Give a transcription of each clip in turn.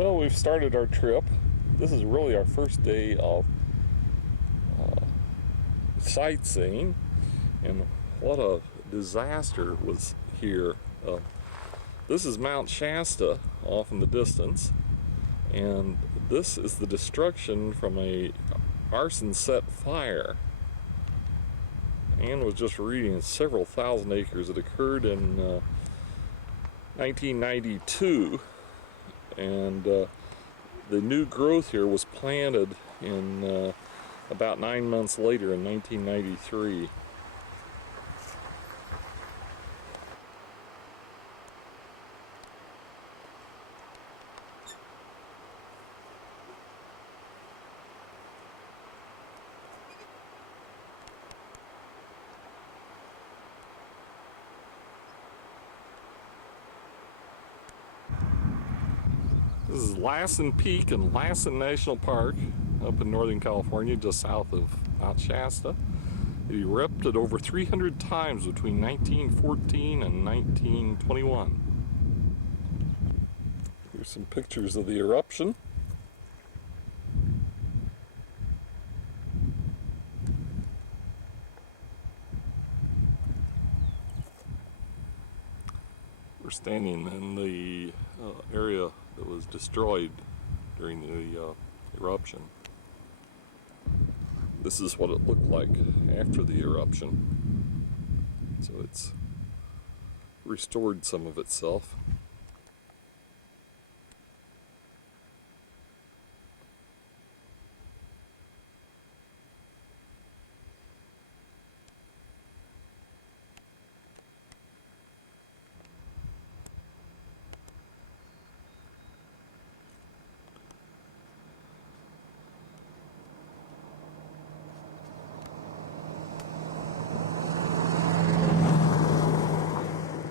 Well, we've started our trip. This is really our first day of sightseeing, and what a disaster was here. This is Mount Shasta off in the distance, and this is the destruction from a arson set fire. Ann was just reading several thousand acres. It occurred in 1992, and the new growth here was planted in about 9 months later in 1993. This is Lassen Peak and Lassen National Park up in Northern California, just south of Mount Shasta. It erupted over 300 times between 1914 and 1921. Here's some pictures of the eruption. We're standing in the area that was destroyed during the eruption. This is what it looked like after the eruption. So it's restored some of itself.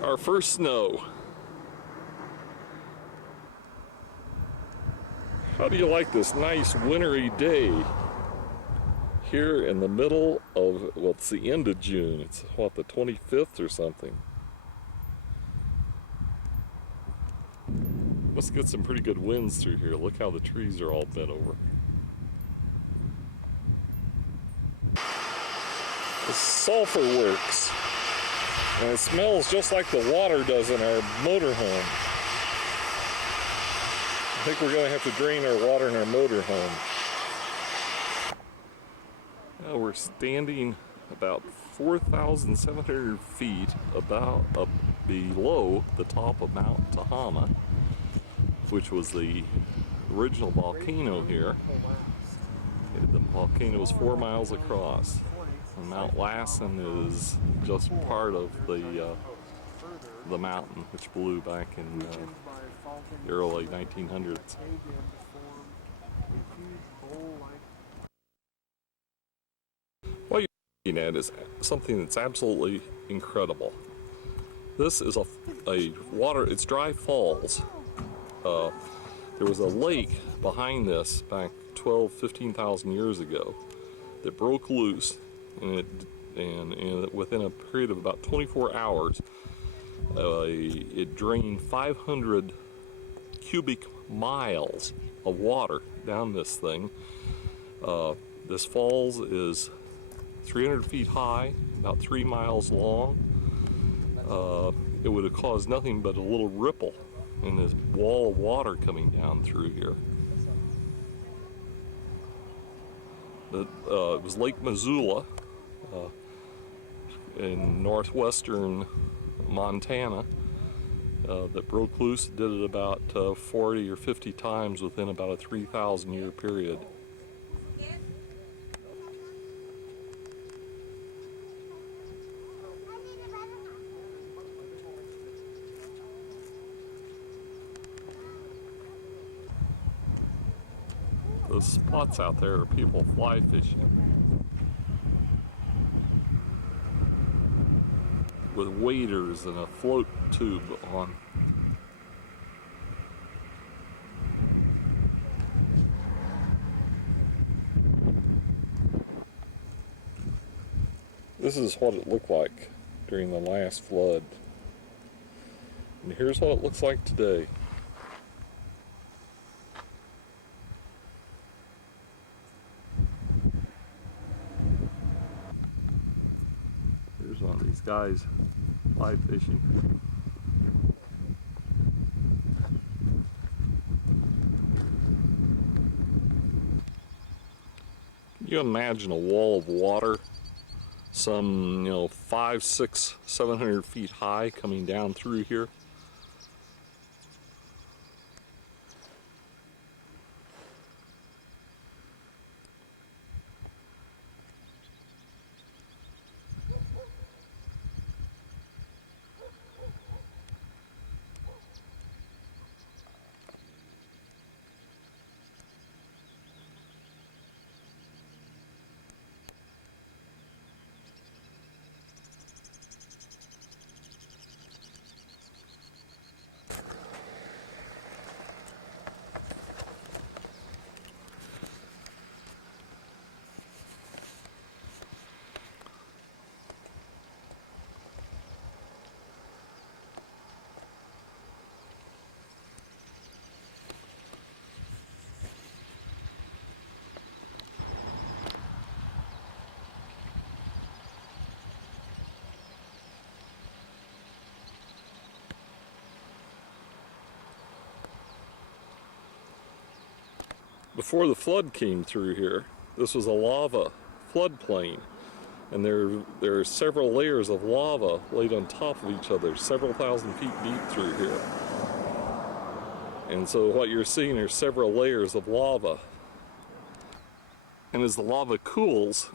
Our first snow. How do you like this nice wintry day here in the middle of, well, it's the end of June. It's what, the 25th or something. Must get some pretty good winds through here. Look how the trees are all bent over. The sulfur works. And it smells just like the water does in our motorhome. I think we're going to have to drain our water in our motorhome. Now we're standing about 4,700 feet below the top of Mount Tahama, which was the original volcano here. The volcano was 4 miles across. And Mount Lassen is just part of the mountain, which blew back in the early 1900s. What you're looking at is something that's absolutely incredible. This is a water, it's dry falls. There was a lake behind this back 15,000 years ago that broke loose. And within a period of about 24 hours, it drained 500 cubic miles of water down this thing. This falls is 300 feet high, about 3 miles long. It would have caused nothing but a little ripple in this wall of water coming down through here. It was Lake Missoula in northwestern Montana that broke loose. It did it about 40 or 50 times within about a 3,000 year period. Those spots out there are people fly fishing with waders and a float tube on. This is what it looked like during the last flood. And here's what it looks like today. these guys fly fishing. Can you imagine a wall of water, some 5, 6, 700 feet high, coming down through here? Before the flood came through here, this was a lava floodplain, and there are several layers of lava laid on top of each other, several thousand feet deep through here. And so what you're seeing are several layers of lava. And as the lava cools,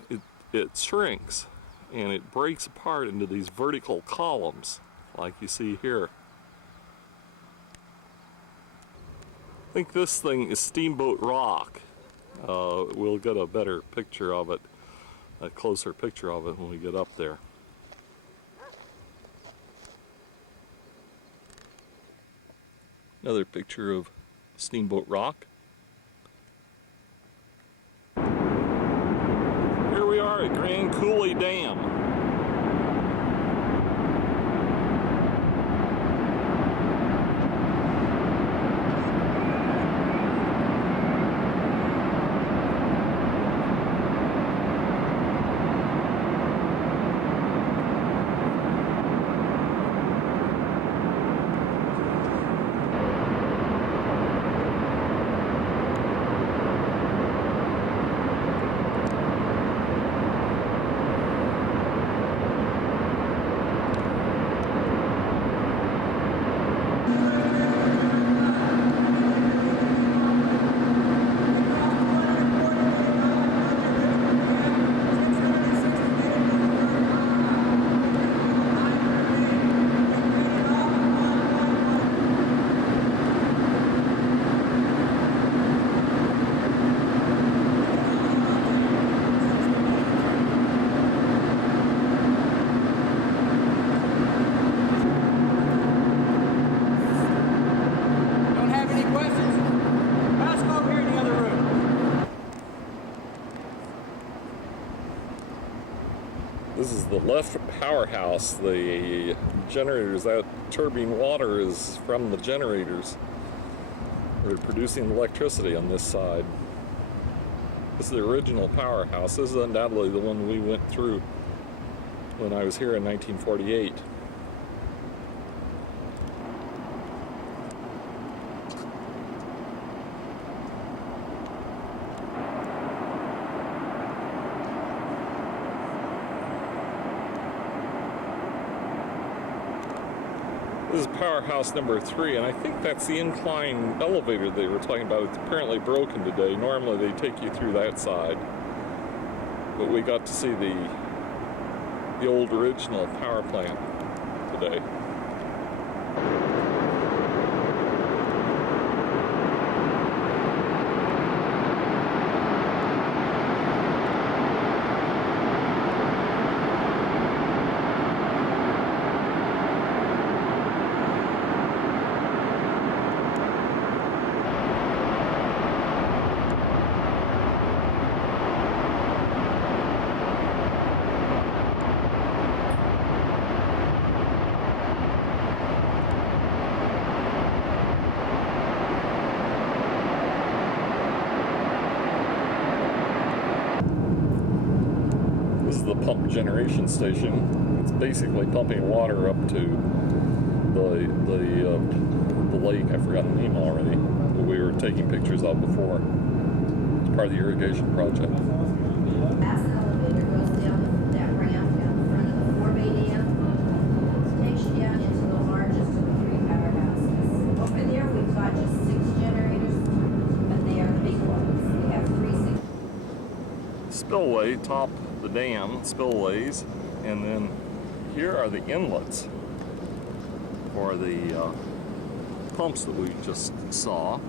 it shrinks, and it breaks apart into these vertical columns, like you see here. I think this thing is Steamboat Rock. We'll get a better picture of it, a closer picture of it when we get up there. Another picture of Steamboat Rock. Here we are at Grand Coulee Dam. This is the left powerhouse. The generators, that turbine water is from the generators. We're producing electricity on this side. This is the original powerhouse. This is undoubtedly the one we went through when I was here in 1948. This is powerhouse number 3, and I think that's the incline elevator they were talking about. It's apparently broken today. Normally they take you through that side, but we got to see the old original power plant today. the pump generation station. It's basically pumping water up to the lake. I forgot the name already, that we were taking pictures of before. It's part of the irrigation project. Fast elevator goes down that ramp down the front of the 4-bay dam. Takes you down into the largest of the 3 powerhouses. Over there we've got just 6 generators, but they are the big ones. We have 3 6. Spillway, top the dam, spillways, and then here are the inlets for the pumps that we just saw,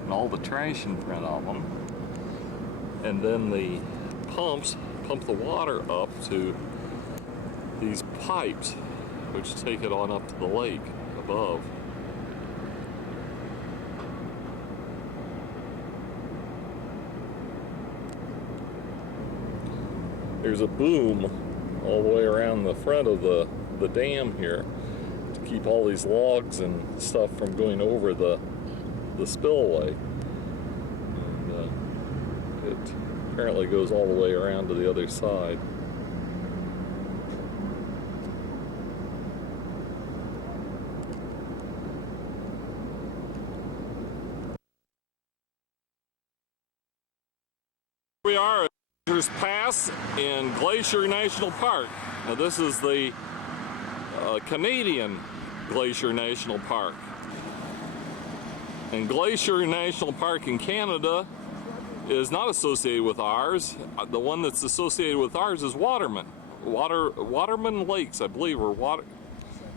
and all the trash in front of them. And then the pumps pump the water up to these pipes, which take it on up to the lake above. There's a boom all the way around the front of the dam here to keep all these logs and stuff from going over the spillway. And it apparently goes all the way around to the other side. We are at Rangers Pass in Glacier National Park. Now this is the Canadian Glacier National Park. And Glacier National Park in Canada is not associated with ours. The one that's associated with ours is Waterman. Waterman Lakes, I believe, or water.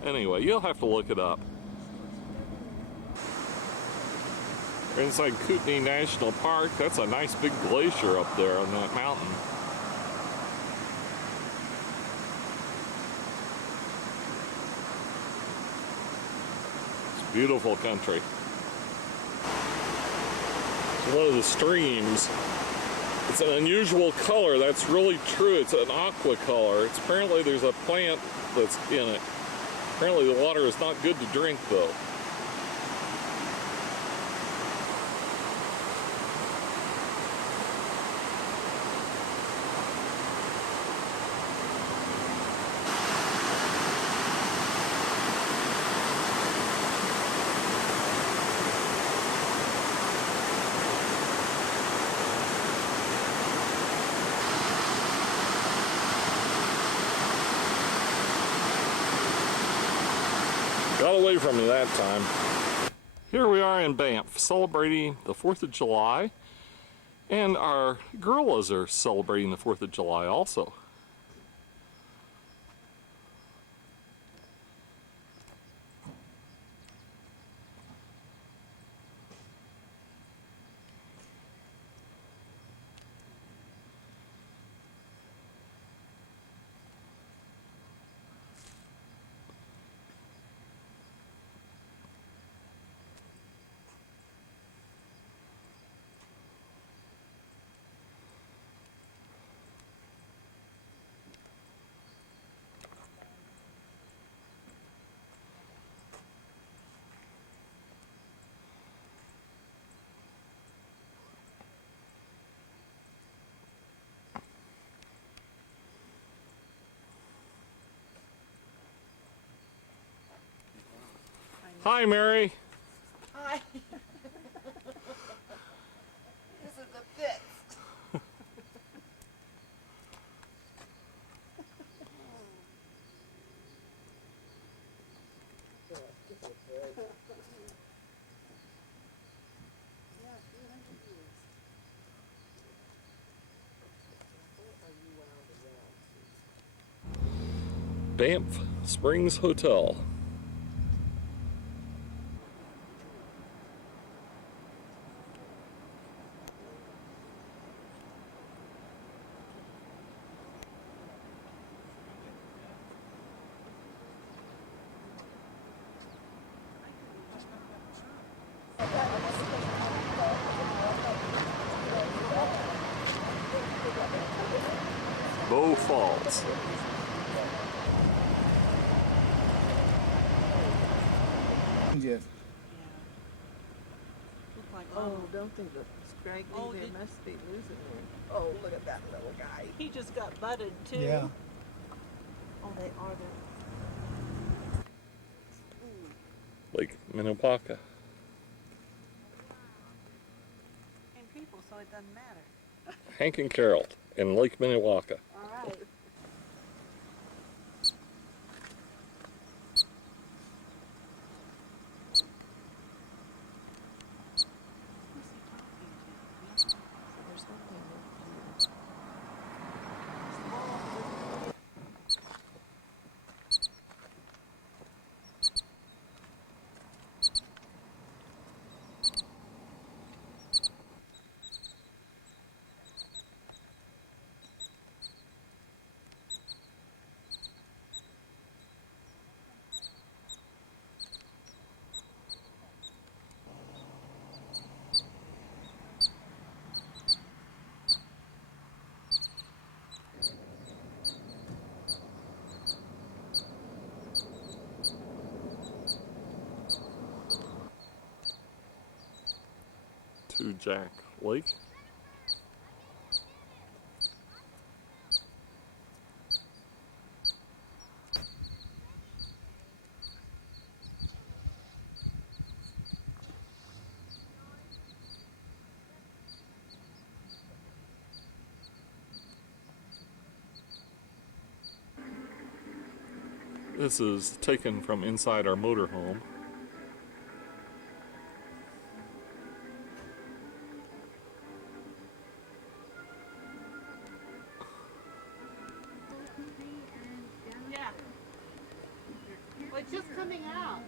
Anyway, you'll have to look it up. We're inside Kootenai National Park. That's a nice big glacier up there on that mountain. It's beautiful country. It's one of the streams. It's an unusual color. That's really true. It's an aqua color. It's apparently there's a plant that's in it. Apparently the water is not good to drink though. Got away from me that time. Here we are in Banff, celebrating the 4th of July, and our gorillas are celebrating the 4th of July also. Hi, Mary. Hi. This is the pit. Banff Springs Hotel. Bow Falls. Yes. Oh, don't they look scraggly? They must be losing it. Oh, look at that little guy. He just got butted too. Yeah. Oh, they are there. Lake Minnewaca. And people, so it doesn't matter. Hank and Carol in Lake Minnewaca. All right. Who's he talking to? There's something To Jack Lake. This is taken from inside our motorhome. Yeah. Well, it's just coming out.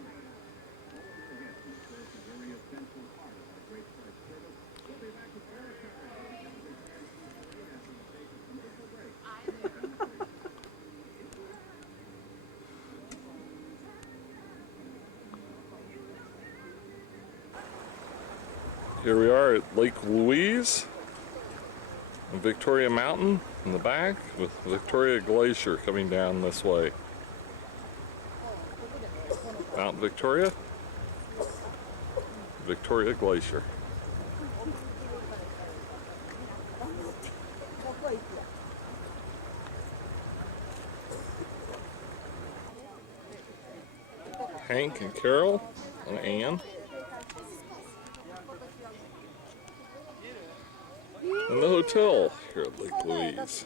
Here we are at Lake Louise and Victoria Mountain in the back with Victoria Glacier coming down this way. Mount Victoria, Victoria Glacier. Hank and Carol and Ann. And the hotel here at Lake Louise.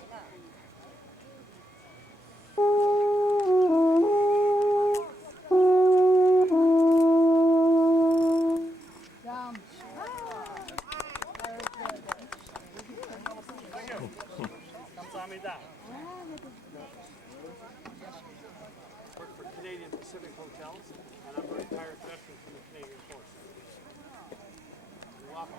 Work for Canadian Pacific Hotels, and I'm a retired veteran from the Canadian Force. You're welcome.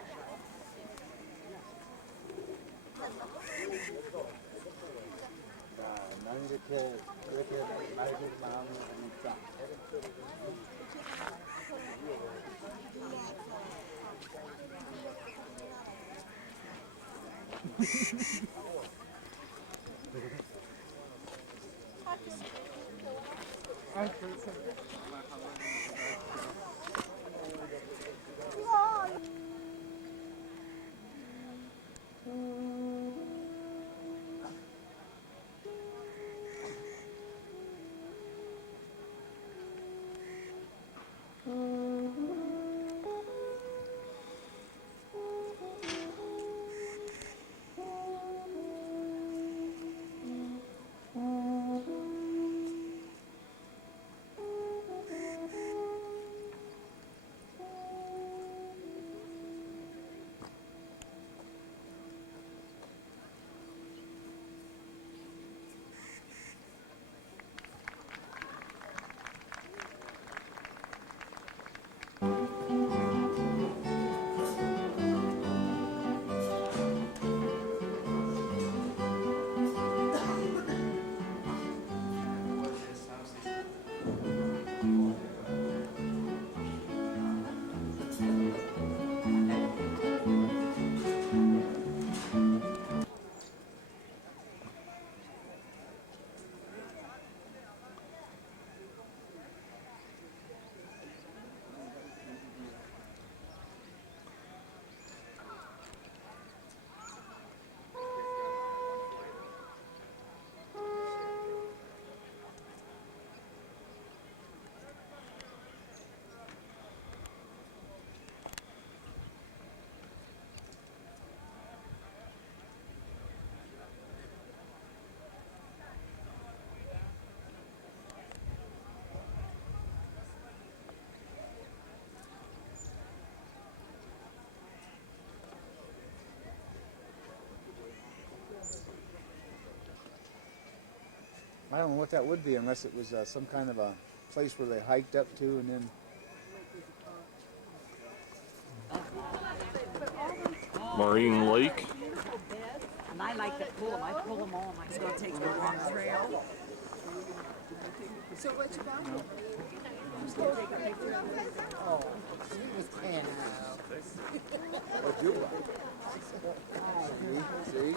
I don't know what that would be unless it was some kind of a place where they hiked up to and then. Marine Lake. And I like to pull them. I pull them all. I'm going to take them on the trail. So what you got? What'd you like? See?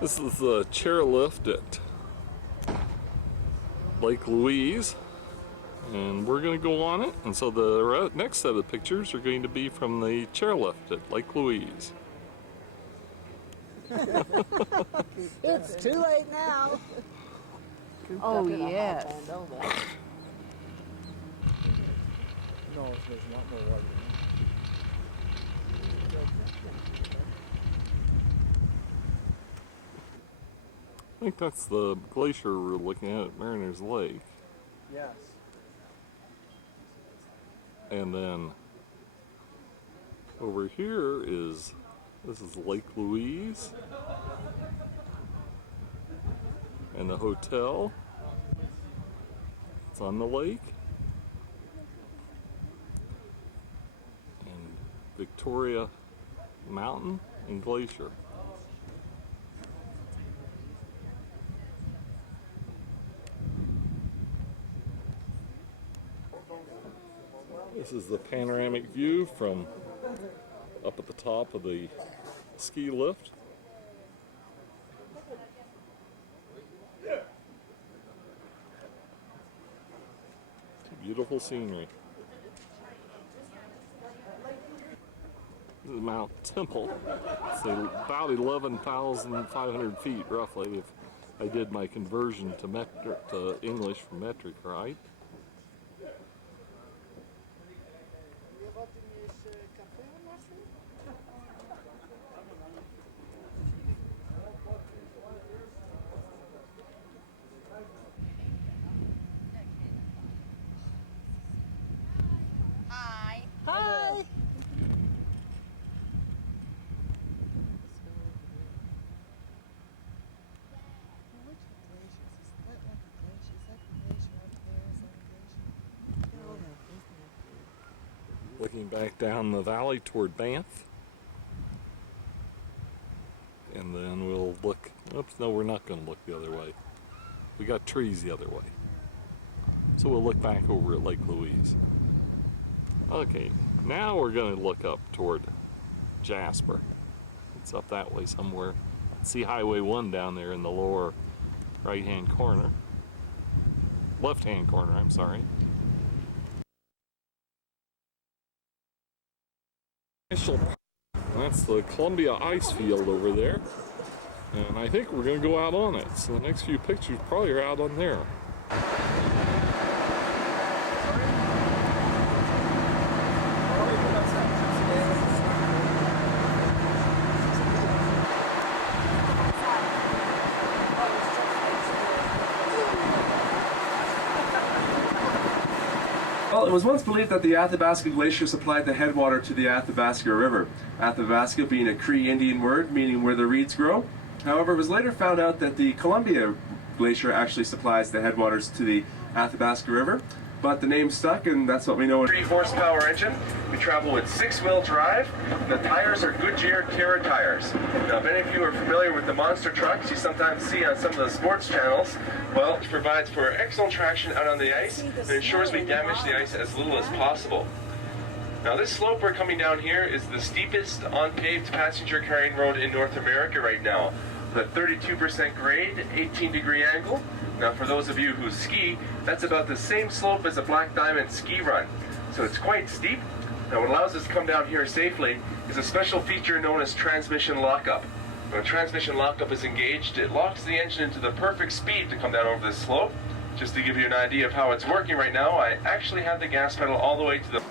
This is the chairlift at Lake Louise, and we're going to go on it. And so the next set of pictures are going to be from the chairlift at Lake Louise. It's too late now. Oh, yes. No, there's not more water. I think that's the glacier we're looking at Mariners Lake. Yes. And then over here this is Lake Louise. And the hotel. It's on the lake. And Victoria Mountain and Glacier. This is the panoramic view from up at the top of the ski lift. Beautiful scenery. This is Mount Temple. It's about 11,500 feet roughly if I did my conversion to English from metric right. Hi. Hi. Looking back down the valley toward Banff. And then we'll look, oops, no, we're not going to look the other way. We got trees the other way. So we'll look back over at Lake Louise. Okay, now we're going to look up toward Jasper. It's up that way somewhere. See Highway 1 down there in the lower right-hand corner. Left-hand corner, I'm sorry. That's the Columbia ice field over there. And I think we're going to go out on it. So the next few pictures probably are out on there. Well, it was once believed that the Athabasca Glacier supplied the headwater to the Athabasca River, Athabasca being a Cree Indian word meaning where the reeds grow. However, it was later found out that the Columbia Glacier actually supplies the headwaters to the Athabasca River, but the name stuck, and that's what we know. 3-horsepower engine. We travel with 6-wheel drive. The tires are Goodyear Terra tires. Now, if any of you are familiar with the monster trucks you sometimes see on some of the sports channels, well, it provides for excellent traction out on the ice and ensures we damage the ice as little as possible. Now, this slope we're coming down here is the steepest unpaved passenger carrying road in North America right now, with a 32% grade, 18-degree angle. Now, for those of you who ski, that's about the same slope as a Black Diamond ski run. So it's quite steep. Now, what allows us to come down here safely is a special feature known as transmission lockup. When transmission lockup is engaged, it locks the engine into the perfect speed to come down over this slope. Just to give you an idea of how it's working right now, I actually have the gas pedal all the way to the...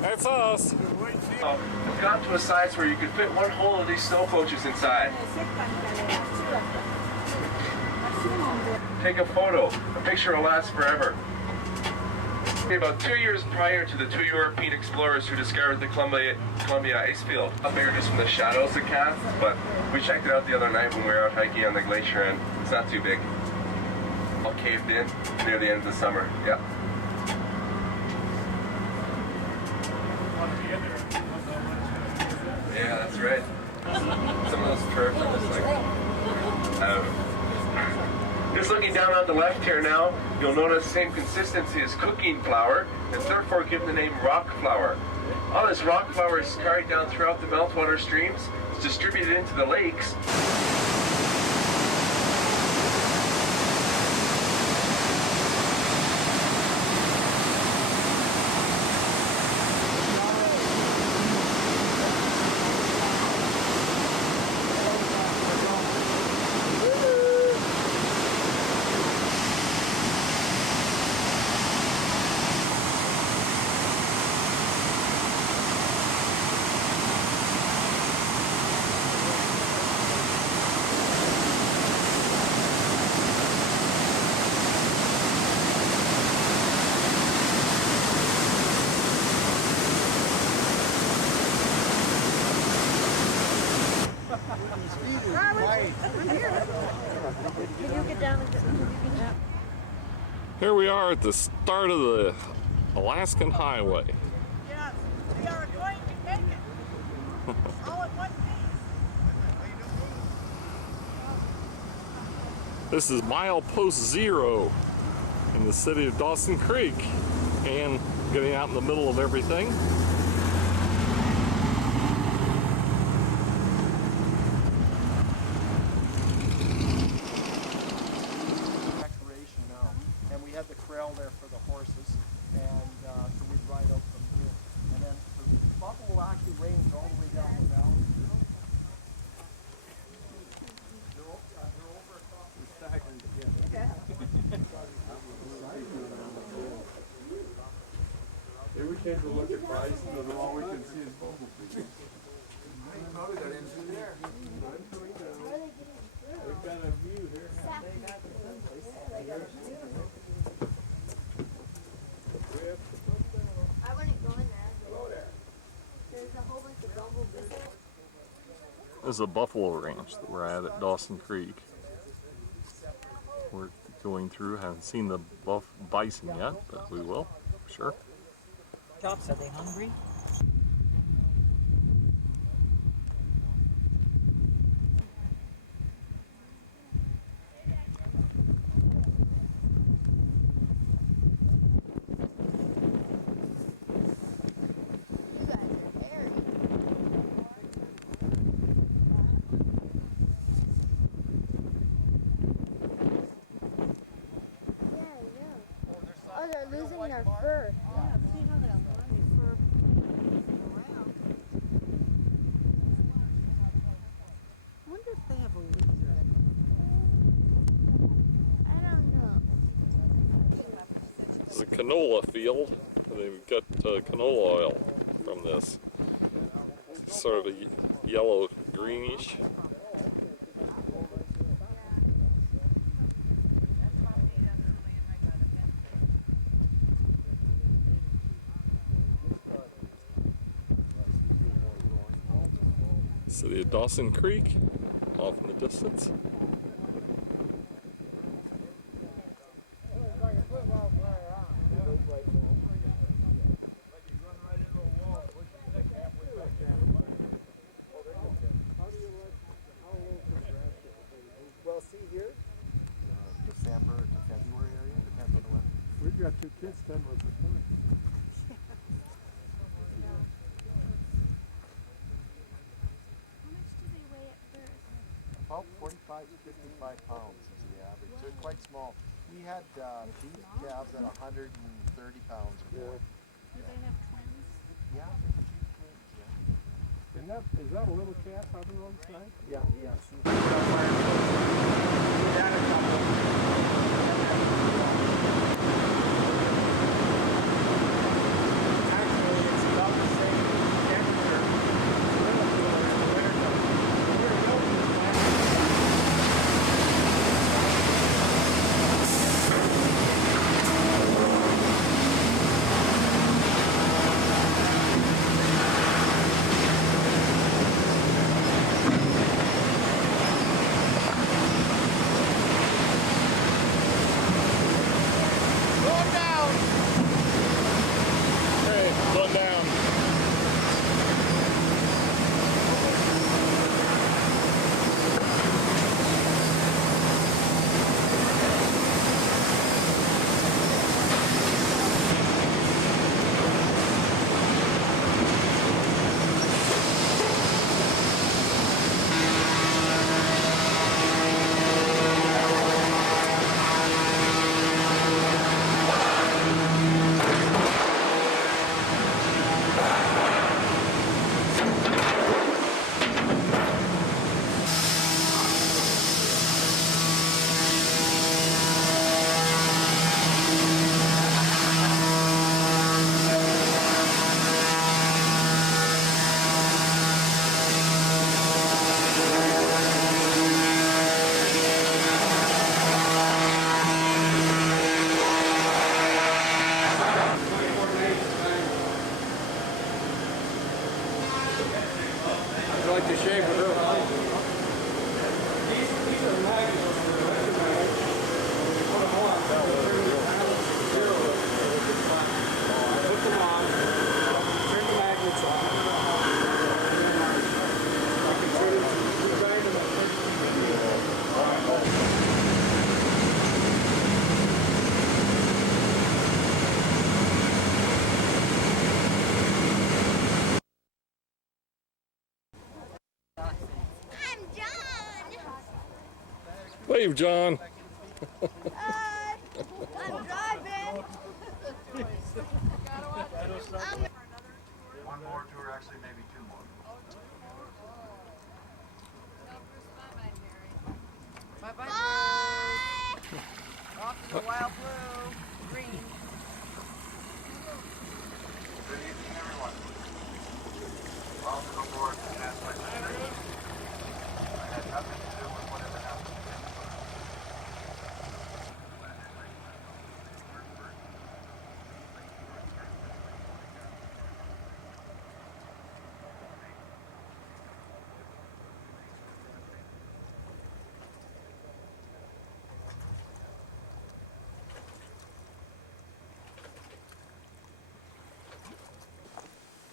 That's us. It's gotten to a size where you could fit one whole of these snow coaches inside. Take a photo. A picture will last forever. About 2 years prior to the 2 European explorers who discovered the Columbia ice field. Up here just from the shadows it casts, but we checked it out the other night when we were out hiking on the glacier, and it's not too big. All caved in near the end of the summer. Yeah. Yeah, that's right. Some of those turfs are just like, I don't know. Just looking down on the left here now, you'll notice the same consistency as cooking flour. It's therefore given the name rock flour. All this rock flour is carried down throughout the meltwater streams. It's distributed into the lakes. Here we are at the start of the Alaskan Highway. Yes, we are going to make it. All at one piece. This is milepost 0 in the city of Dawson Creek, and getting out in the middle of everything. Narration now, and we had the corral there for the horses, and so we'd ride out from here, and then the buffalo actually range all the way down the valley. They're over across the staggering together. Here we came to look at bison, and all we can see is buffalo. Probably got in through there. We've got a view here. I wouldn't go in there. There's a whole bunch of bumblebees. This is a buffalo ranch that we're at Dawson Creek. We're going through, haven't seen the bison yet, but we will, for sure. Chops, are they hungry? is a canola field. And they get canola oil from this. It's sort of a yellow greenish. City of Dawson Creek off in the distance. Well, see here, December to February area, depends on the weather. We've got 2 kids, 10 months of time. How much do they weigh at birth? About 45 to 55 pounds is the average. So they're quite small. We had beef calves at 130 pounds or more. Do they have twins? Yeah, there's a few twins, yeah. Is that a little calf on the wrong side? Yeah, yes. Actually, it's about the same temperature. It's a little cooler in the wintertime. We're milking the plant. Wave, John. I'm driving. One more tour, actually maybe 2 more. Bye-bye. Off to the wild blue, green. Good evening, everyone. Welcome aboard the Translation Station. I had nothing to do with whatever happened.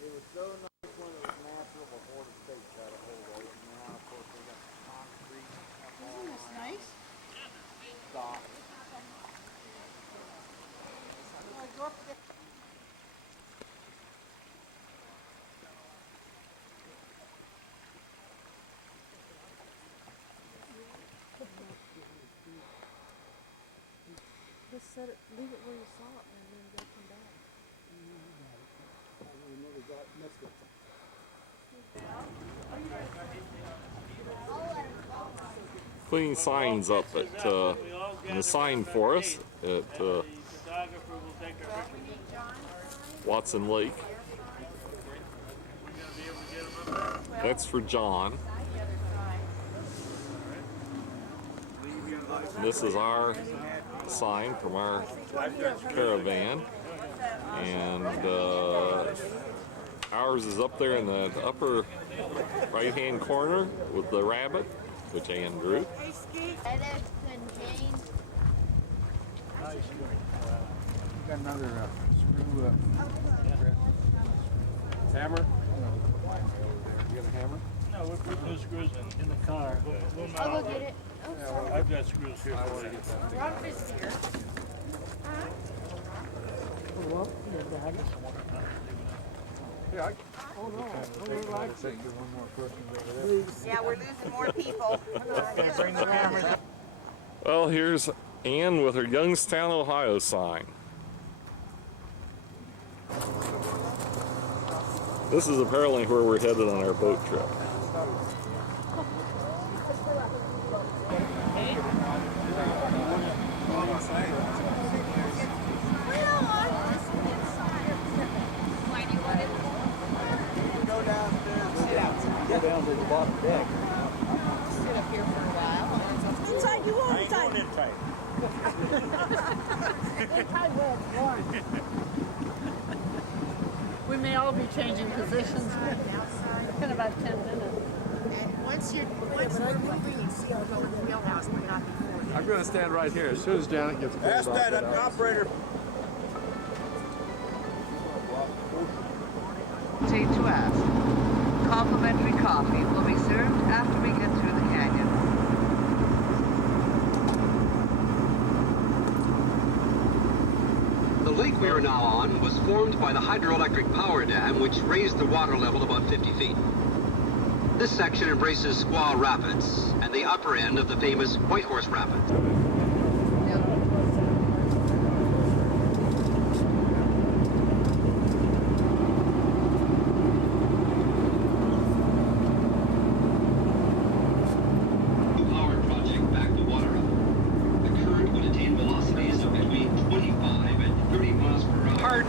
It was so nice when it was natural before the state got a hold of it. Now, of course, they got concrete. Isn't this nice? Stop. Go up there. Just set it, leave it where you saw it and then they'll come back. Putting signs up at in the sign for us at photographer will take Watson Lake. That's for John. This is our sign from our caravan, and ours is up there in the upper right-hand corner with the rabbit, which Ann drew. Got another screw Hammer? You got a hammer? No, we're putting those screws in the car. I'll go get it. I've got screws here. Robert is here. Yeah, oh no, I think one more person over there. Yeah, we're losing more people. Bring the camera. Well, here's Ann with her Youngstown, Ohio sign. This is apparently where we're headed on our boat trip. Go down to the bottom deck. Sit up here for a while. Inside, you want inside. We may all be changing positions in about 10 minutes. And once we're moving, you see our little wheelhouse, but not before. I'm going to stand right here as soon as Janet gets pulled Ask off that the house. operator. To ask. Complimentary coffee will be served after we get through the canyon. The lake we are now on was formed by the hydroelectric power dam, which raised the water level about 50 feet. This section embraces Squaw Rapids and the upper end of the famous Whitehorse Rapids.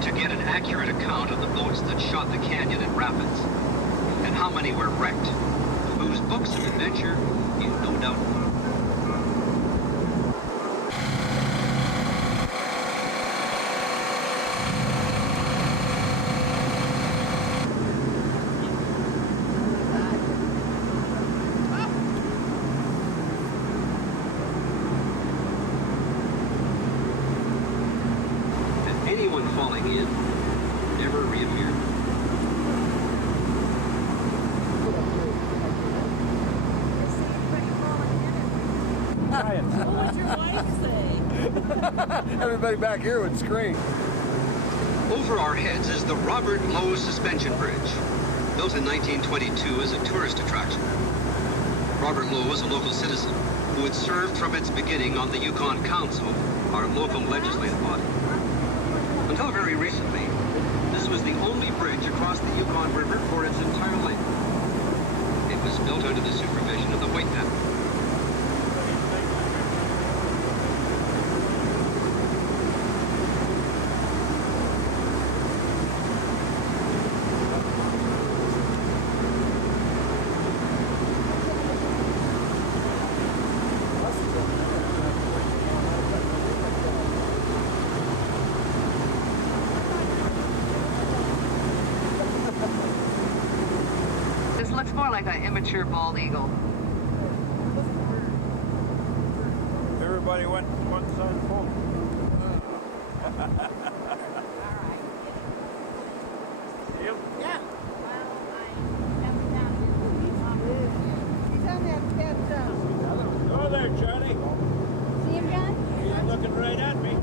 To get an accurate account of the boats that shot the canyon and rapids, and how many were wrecked, whose books of adventure you no doubt know. Anyone falling in never reappeared. What would your wife say? Everybody back here would scream. Over our heads is the Robert Lowe Suspension Bridge, built in 1922 as a tourist attraction. Robert Lowe was a local citizen who had served from its beginning on the Yukon Council, our local legislative body. Until very recently, this was the only bridge across the Yukon River for its entire length. It was built under the supervision of the White family. This looks more like an immature bald eagle. Everybody went one side full. Yeah. He's on that, Oh, there, Johnny. see him, John? He's looking right at me.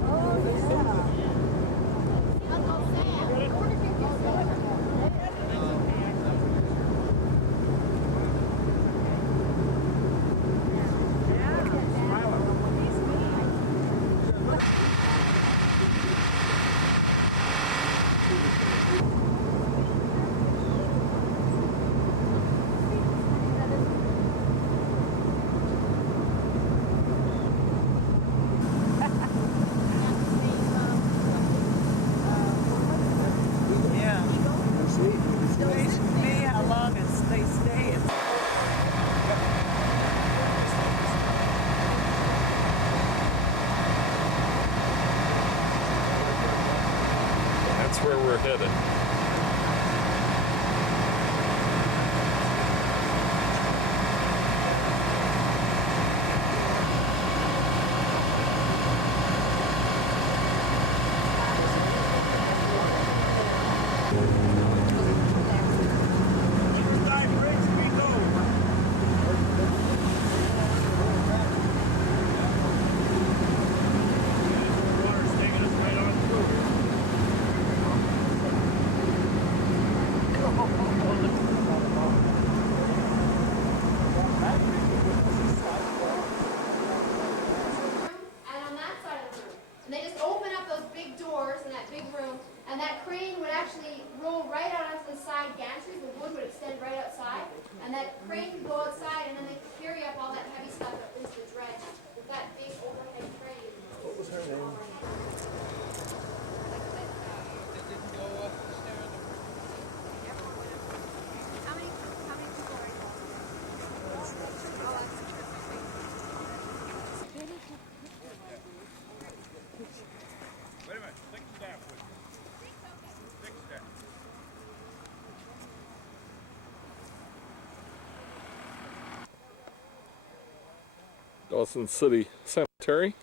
where we're headed. And that crane would actually roll right out onto the side gantries. The wood would extend right outside. And that crane could go outside, and then they could carry up all that heavy stuff up into the dredge with that big overhead crane. What was her name? Wait a minute, fix that with me. Fix that. Dawson City Cemetery.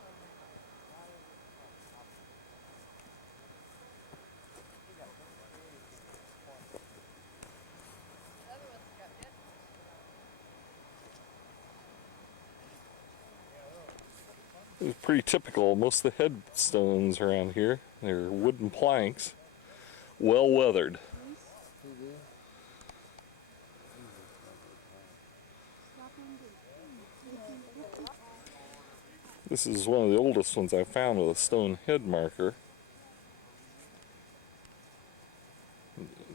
It's pretty typical. Most of the headstones around here, they're wooden planks, well weathered. This is one of the oldest ones I found with a stone head marker.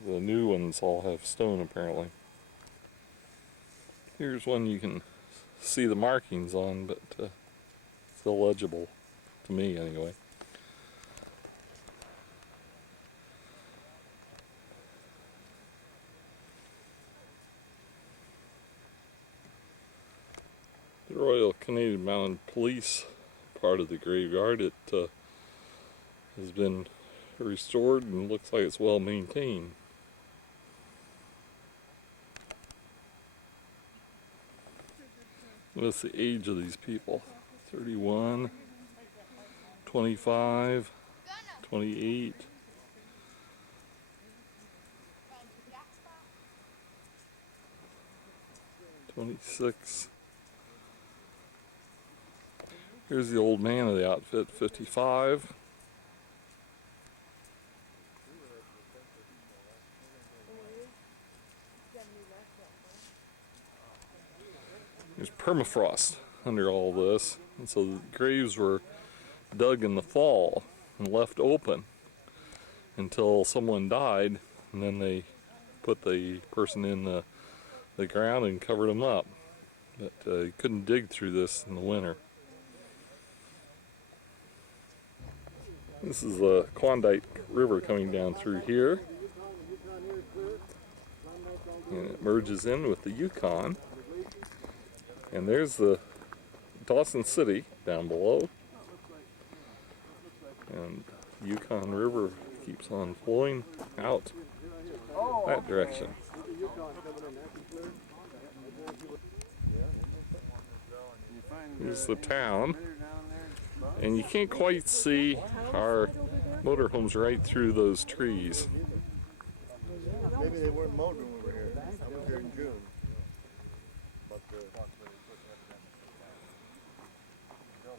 The new ones all have stone apparently. Here's one you can see the markings on, but it's illegible to me anyway. The Royal Canadian Mounted Police part of the graveyard, it has been restored and looks like it's well maintained. What's the age of these people? 31, 25, 28. $26. Here's the old man of the outfit, 55. There's permafrost under all this, and so the graves were dug in the fall and left open until someone died, and then they put the person in the ground and covered them up. But you couldn't dig through this in the winter. This is the Klondike River coming down through here, and it merges in with the Yukon. And there's the Dawson City down below, and Yukon River keeps on flowing out that direction. Here's the town, and you can't quite see our motorhomes right through those trees. Maybe they weren't mowed when we were here. I was here in June. But, did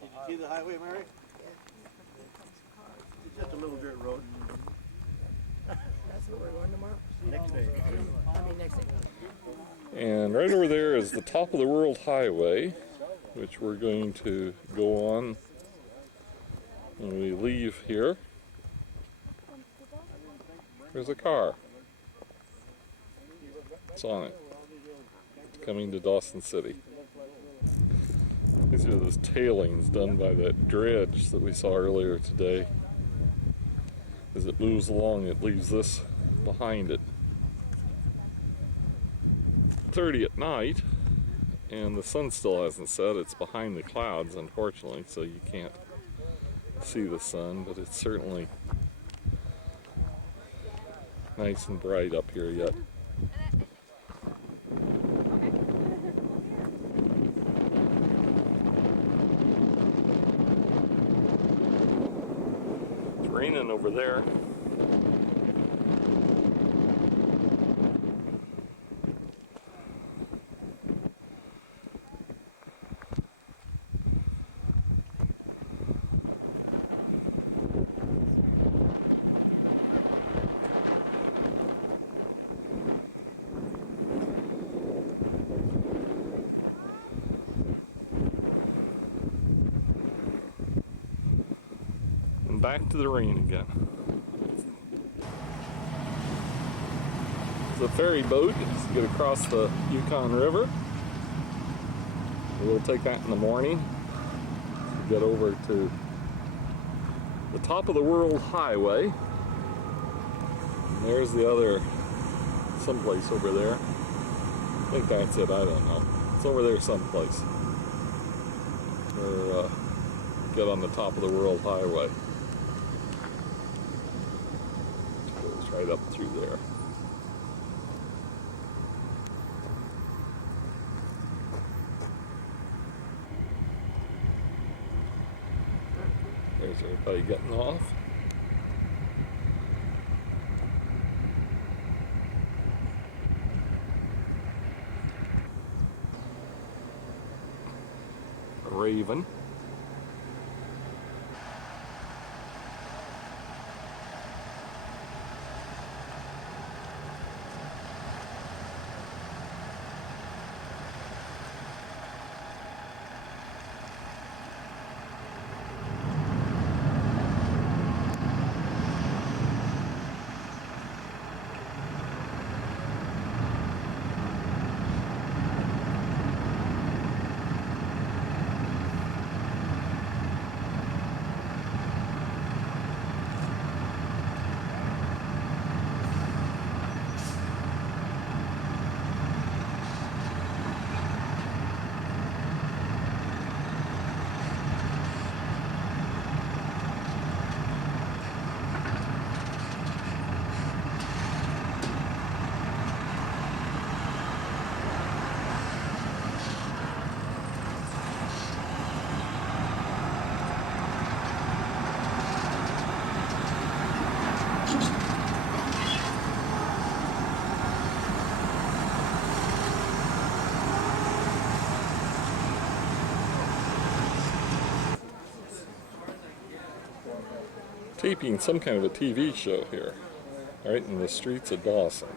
you see the highway, Mary? It's just a little dirt road. That's where we're going tomorrow? Next day. I mean, next day. And right over there is the top of the World Highway, which we're going to go on when we leave here. There's a car. It's on it. It's coming to Dawson City. These are those tailings done by that dredge that we saw earlier today. As it moves along, it leaves this behind it. 30 at night, and the sun still hasn't set. It's behind the clouds, unfortunately, so you can't see the sun, but it's certainly nice and bright up here yet. It's raining over there. And back to the rain again. It's a ferry boat to get across the Yukon River. We'll take that in the morning to get over to the top of the World Highway. And there's the other, someplace over there. I think that's it, I don't know. It's over there someplace. Or get on the top of the World Highway. It goes right up through there. There's everybody getting off. A raven. Taping some kind of a TV show here, right in the streets of Dawson.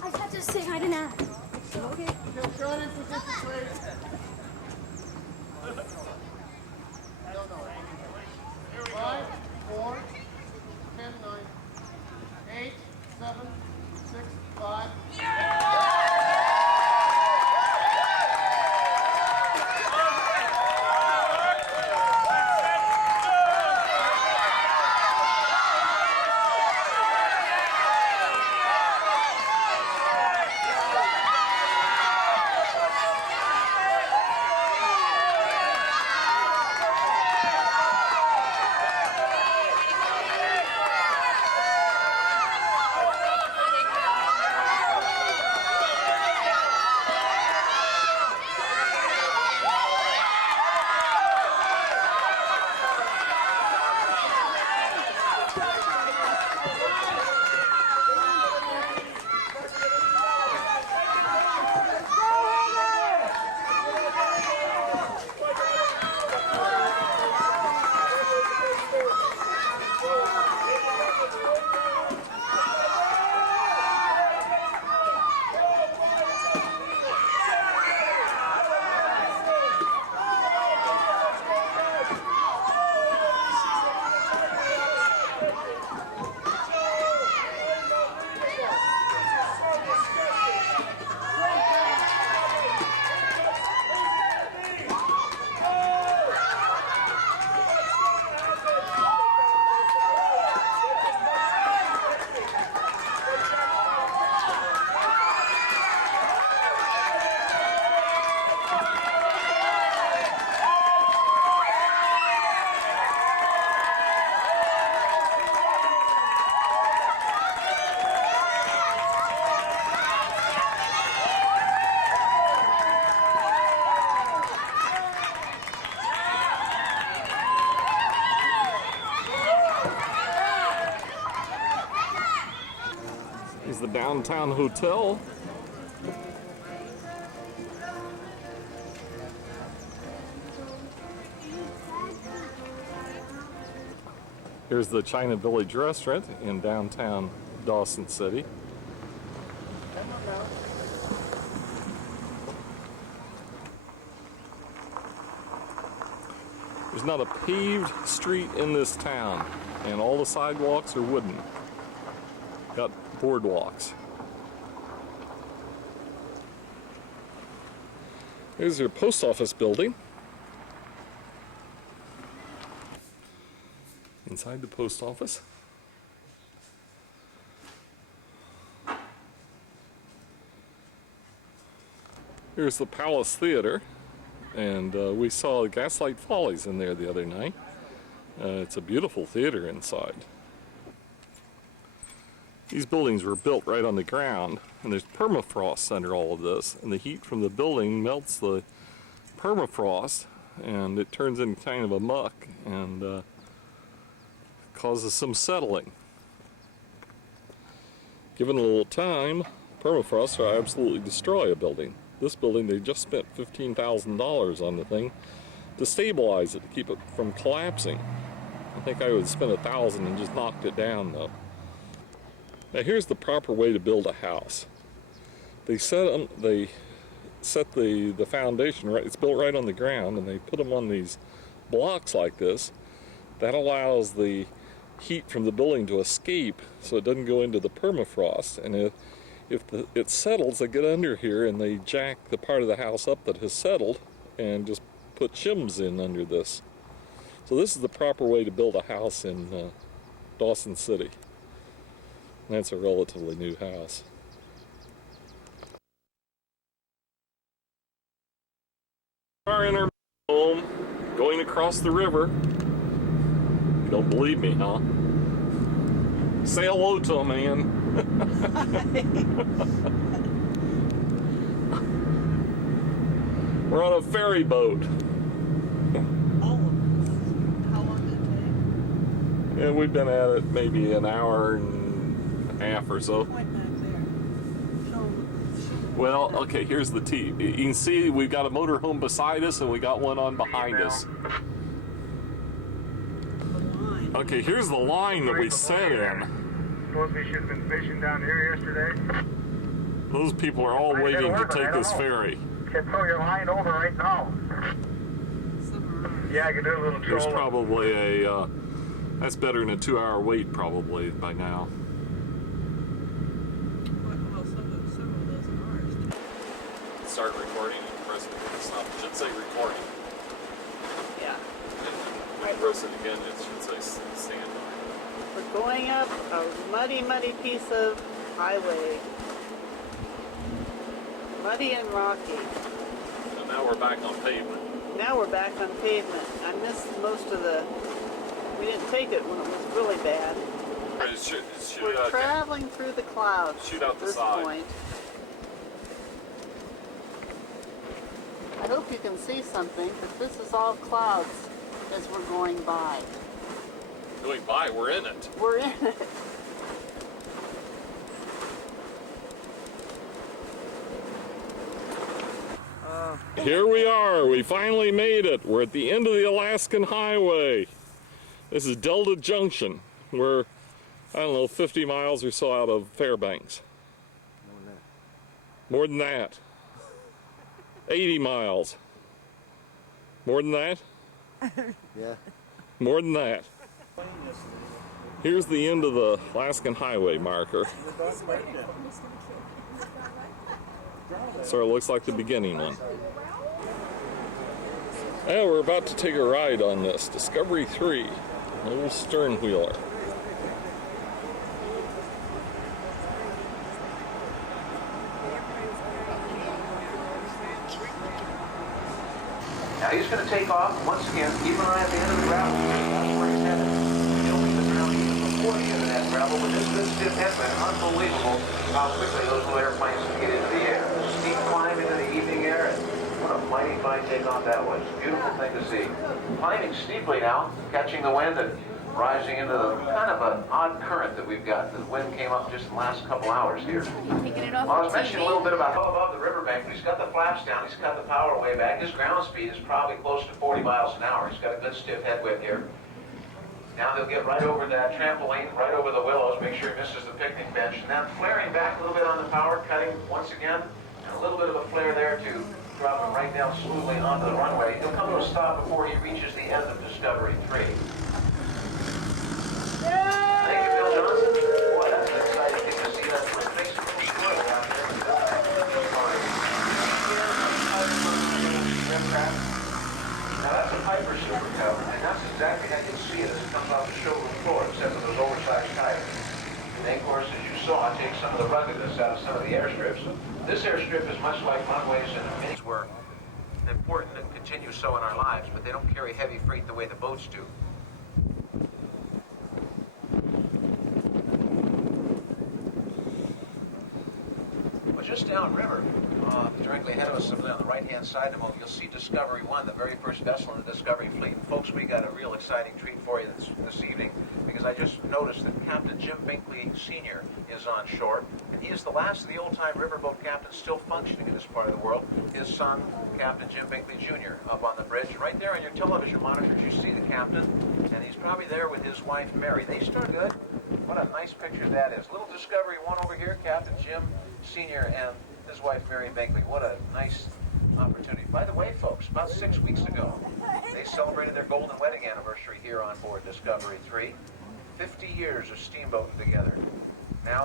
I had to say hi to Nat. Okay, John in for 50 plays. No. 5, 4, 10, 9, 8, 7, 6, 5. Here's the downtown hotel. Here's the China Village restaurant in downtown Dawson City. There's not a paved street in this town, and all the sidewalks are wooden. Got boardwalks. Here's your post office building. Inside the post office. Here's the Palace Theater, and we saw Gaslight Follies in there the other night. It's a beautiful theater inside. These buildings were built right on the ground, and there's permafrost under all of this, and the heat from the building melts the permafrost, and it turns into kind of a muck, and causes some settling. Given a little time, permafrost will absolutely destroy a building. This building, they just spent $15,000 on the thing to stabilize it, to keep it from collapsing. I think I would spend $1,000 and just knocked it down though. Now here's the proper way to build a house. They set the foundation right, it's built right on the ground, and they put them on these blocks like this. That allows the heat from the building to escape so it doesn't go into the permafrost, and if it settles, they get under here and they jack the part of the house up that has settled and just put shims in under this. So this is the proper way to build a house in Dawson City. And that's a relatively new house. We are in our home, going across the river. You don't believe me, huh? Say hello to him, Ann. We're on a ferry boat. How long did it take? Yeah, we've been at it maybe an hour and a half or so. Well, okay, here's the T. You can see we've got a motorhome beside us and we got one on behind us. Okay, here's the line that we set in. Suppose we should have been fishing down here yesterday. Those people are all waiting to take this ferry. Can throw your line over right now. Yeah, I can do a little There's trolling. probably a, that's better than a 2-hour wait probably by now. Start recording and press it again. Stop. It should say recording. Yeah. And when you press it again, it should say stand by. We're going up a muddy, muddy piece of highway. Muddy and rocky. So now we're back on pavement. Now we're back on pavement. I missed most of the... We didn't take it when it was really bad. We're traveling through the clouds shoot out at the this side. point. I hope you can see something, because this is all clouds as we're going by. Going by, we're in it. We're in it. Here we are. We finally made it. We're at the end of the Alaskan Highway. This is Delta Junction. We're, I don't know, 50 miles or so out of Fairbanks. More than that. 80 miles. More than that? Yeah. More than that. Here's the end of the Alaskan Highway marker. So it looks like the beginning one. Yeah, we're about to take a ride on this Discovery 3, a little stern wheeler. Now he's going to take off. Once again, keep an eye at the end of the gravel. That's where he's headed. He'll leave the ground even before the end of that gravel, but this good stiff headwind, unbelievable how quickly those little airplanes can get into the air. Steep climb into the evening air, and what a mighty fine takeoff that was. Beautiful thing to see. Climbing steeply now, catching the wind, and rising into the kind of an odd current that we've got. The wind came up just in the last couple hours here. Well, I was mentioning a little bit about how above the riverbank, but he's got the flaps down, he's cut the power way back. His ground speed is probably close to 40 miles an hour. He's got a good stiff headwind here. Now he'll get right over that trampoline, right over the willows, make sure he misses the picnic bench, and then flaring back a little bit on the power, cutting once again, and a little bit of a flare there to drop him right down smoothly onto the runway. He'll come to a stop before he reaches the end of Discovery 3. Thank you, Bill Johnson. Boy, that's an exciting thing to see. That twin makes a little squirrel out there. Now that's a Piper Super Cub, and that's exactly how you see it as it comes off the showroom floor, except for those oversized tires. And they, of course, as you saw, take some of the ruggedness out of some of the airstrips. This airstrip is much like runways and minis were important and continue so in our lives, but they don't carry heavy freight the way the boats do. Well, just downriver, directly ahead of us on the right-hand side of the boat, you'll see Discovery 1, the very first vessel in the Discovery fleet. And folks, we got a real exciting treat for you this evening, because I just noticed that Captain Jim Binkley Sr. is on shore, and he is the last of the old-time riverboat captains still functioning in this part of the world. His son, Captain Jim Binkley Jr., up on the bridge. Right there on your television monitors, you see the captain, and he's probably there with his wife, Mary. They still good. What a nice picture that is. Little Discovery 1 over here, Captain Jim Sr. and his wife, Mary Binkley. What a nice opportunity. By the way, folks, about 6 weeks ago, they celebrated their golden wedding anniversary here on board Discovery 3. 50 years of steamboating together. Now...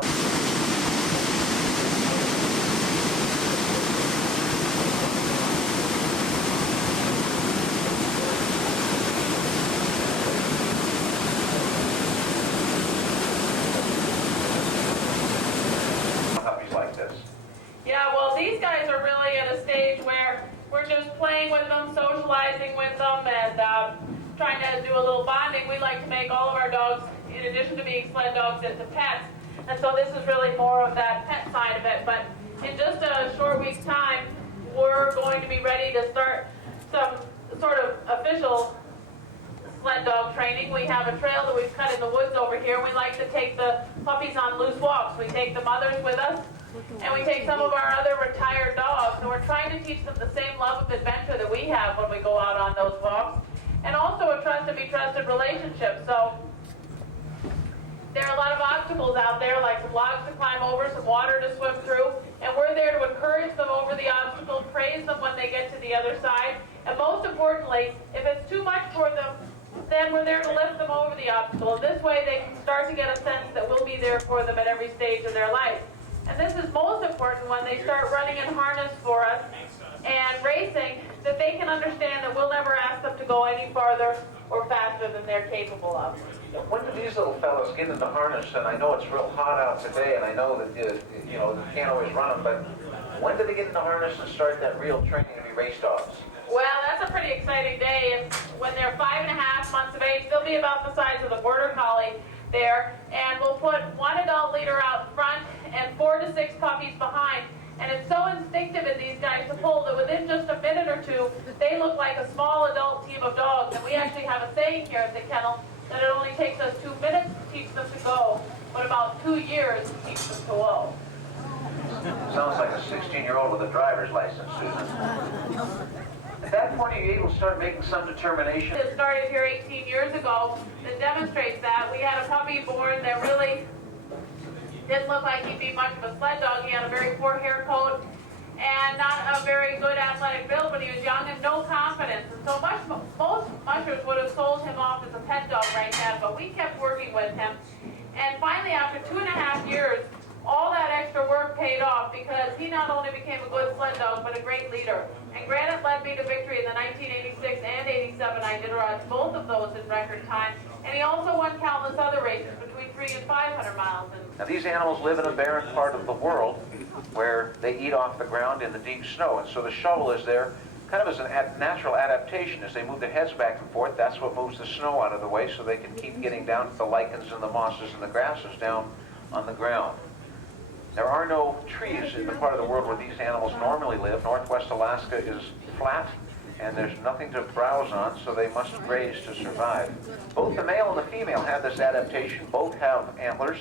Yeah, well, these guys are really at a stage where we're just playing with them, socializing with them, and trying to do a little bonding. We like to make all of our dogs, in addition to being sled dogs, into pets. And so this is really more of that pet side of it. But in just a short week's time, we're going to be ready to start some sort of official sled dog training. We have a trail that we've cut in the woods over here. We like to take the puppies on loose walks. We take the mothers with us, and we take some of our other retired dogs, and we're trying to teach them the same love of adventure that we have when we go out on those walks, and also a trust and be trusted relationship. So there are a lot of obstacles out there, like some logs to climb over, some water to swim through, and we're there to encourage them over the obstacle, praise them when they get to the other side, and most importantly, if it's too much for them, then we're there to lift them over the obstacle. This way they can start to get a sense that we'll be there for them at every stage of their life. And this is most important when they start running in harness for us and racing, that they can understand that we'll never ask them to go any farther or faster than they're capable of. When do these little fellows get into harness? And I know it's real hot out today, and I know that you can't always run them, but when do they get into harness and start that real training to be race dogs? Well, that's a pretty exciting day. And when they're 5.5 months of age, they'll be about the size of the Border Collie there, and we'll put one adult leader out front and 4 to 6 puppies behind. And it's so instinctive in these guys to pull that within just a minute or two, they look like a small adult team of dogs. And we actually have a saying here at the kennel that it only takes us 2 minutes to teach them to go, but about 2 years to teach them to whoa. Sounds like a 16-year-old with a driver's license, Susan. At that point, are you able to start making some determination? It started here 18 years ago that demonstrates that. We had a puppy born that really didn't look like he'd be much of a sled dog. He had a very poor hair coat and not a very good athletic build, but he was young and no confidence. And so most mushers would have sold him off as a pet dog right then, but we kept working with him. And finally, after 2.5 years, all that extra work paid off because he not only became a good sled dog, but a great leader. And Granite led me to victory in the 1986 and 87 Iditarods, both of those in record time. And he also won countless other races between 300 and 500 miles. Now, these animals live in a barren part of the world where they eat off the ground in the deep snow. And so the shovel is there kind of as a natural adaptation. As they move their heads back and forth, that's what moves the snow out of the way so they can keep getting down to the lichens and the mosses and the grasses down on the ground. There are no trees in the part of the world where these animals normally live. Northwest Alaska is flat, and there's nothing to browse on, so they must graze to survive. Both the male and the female have this adaptation. Both have antlers.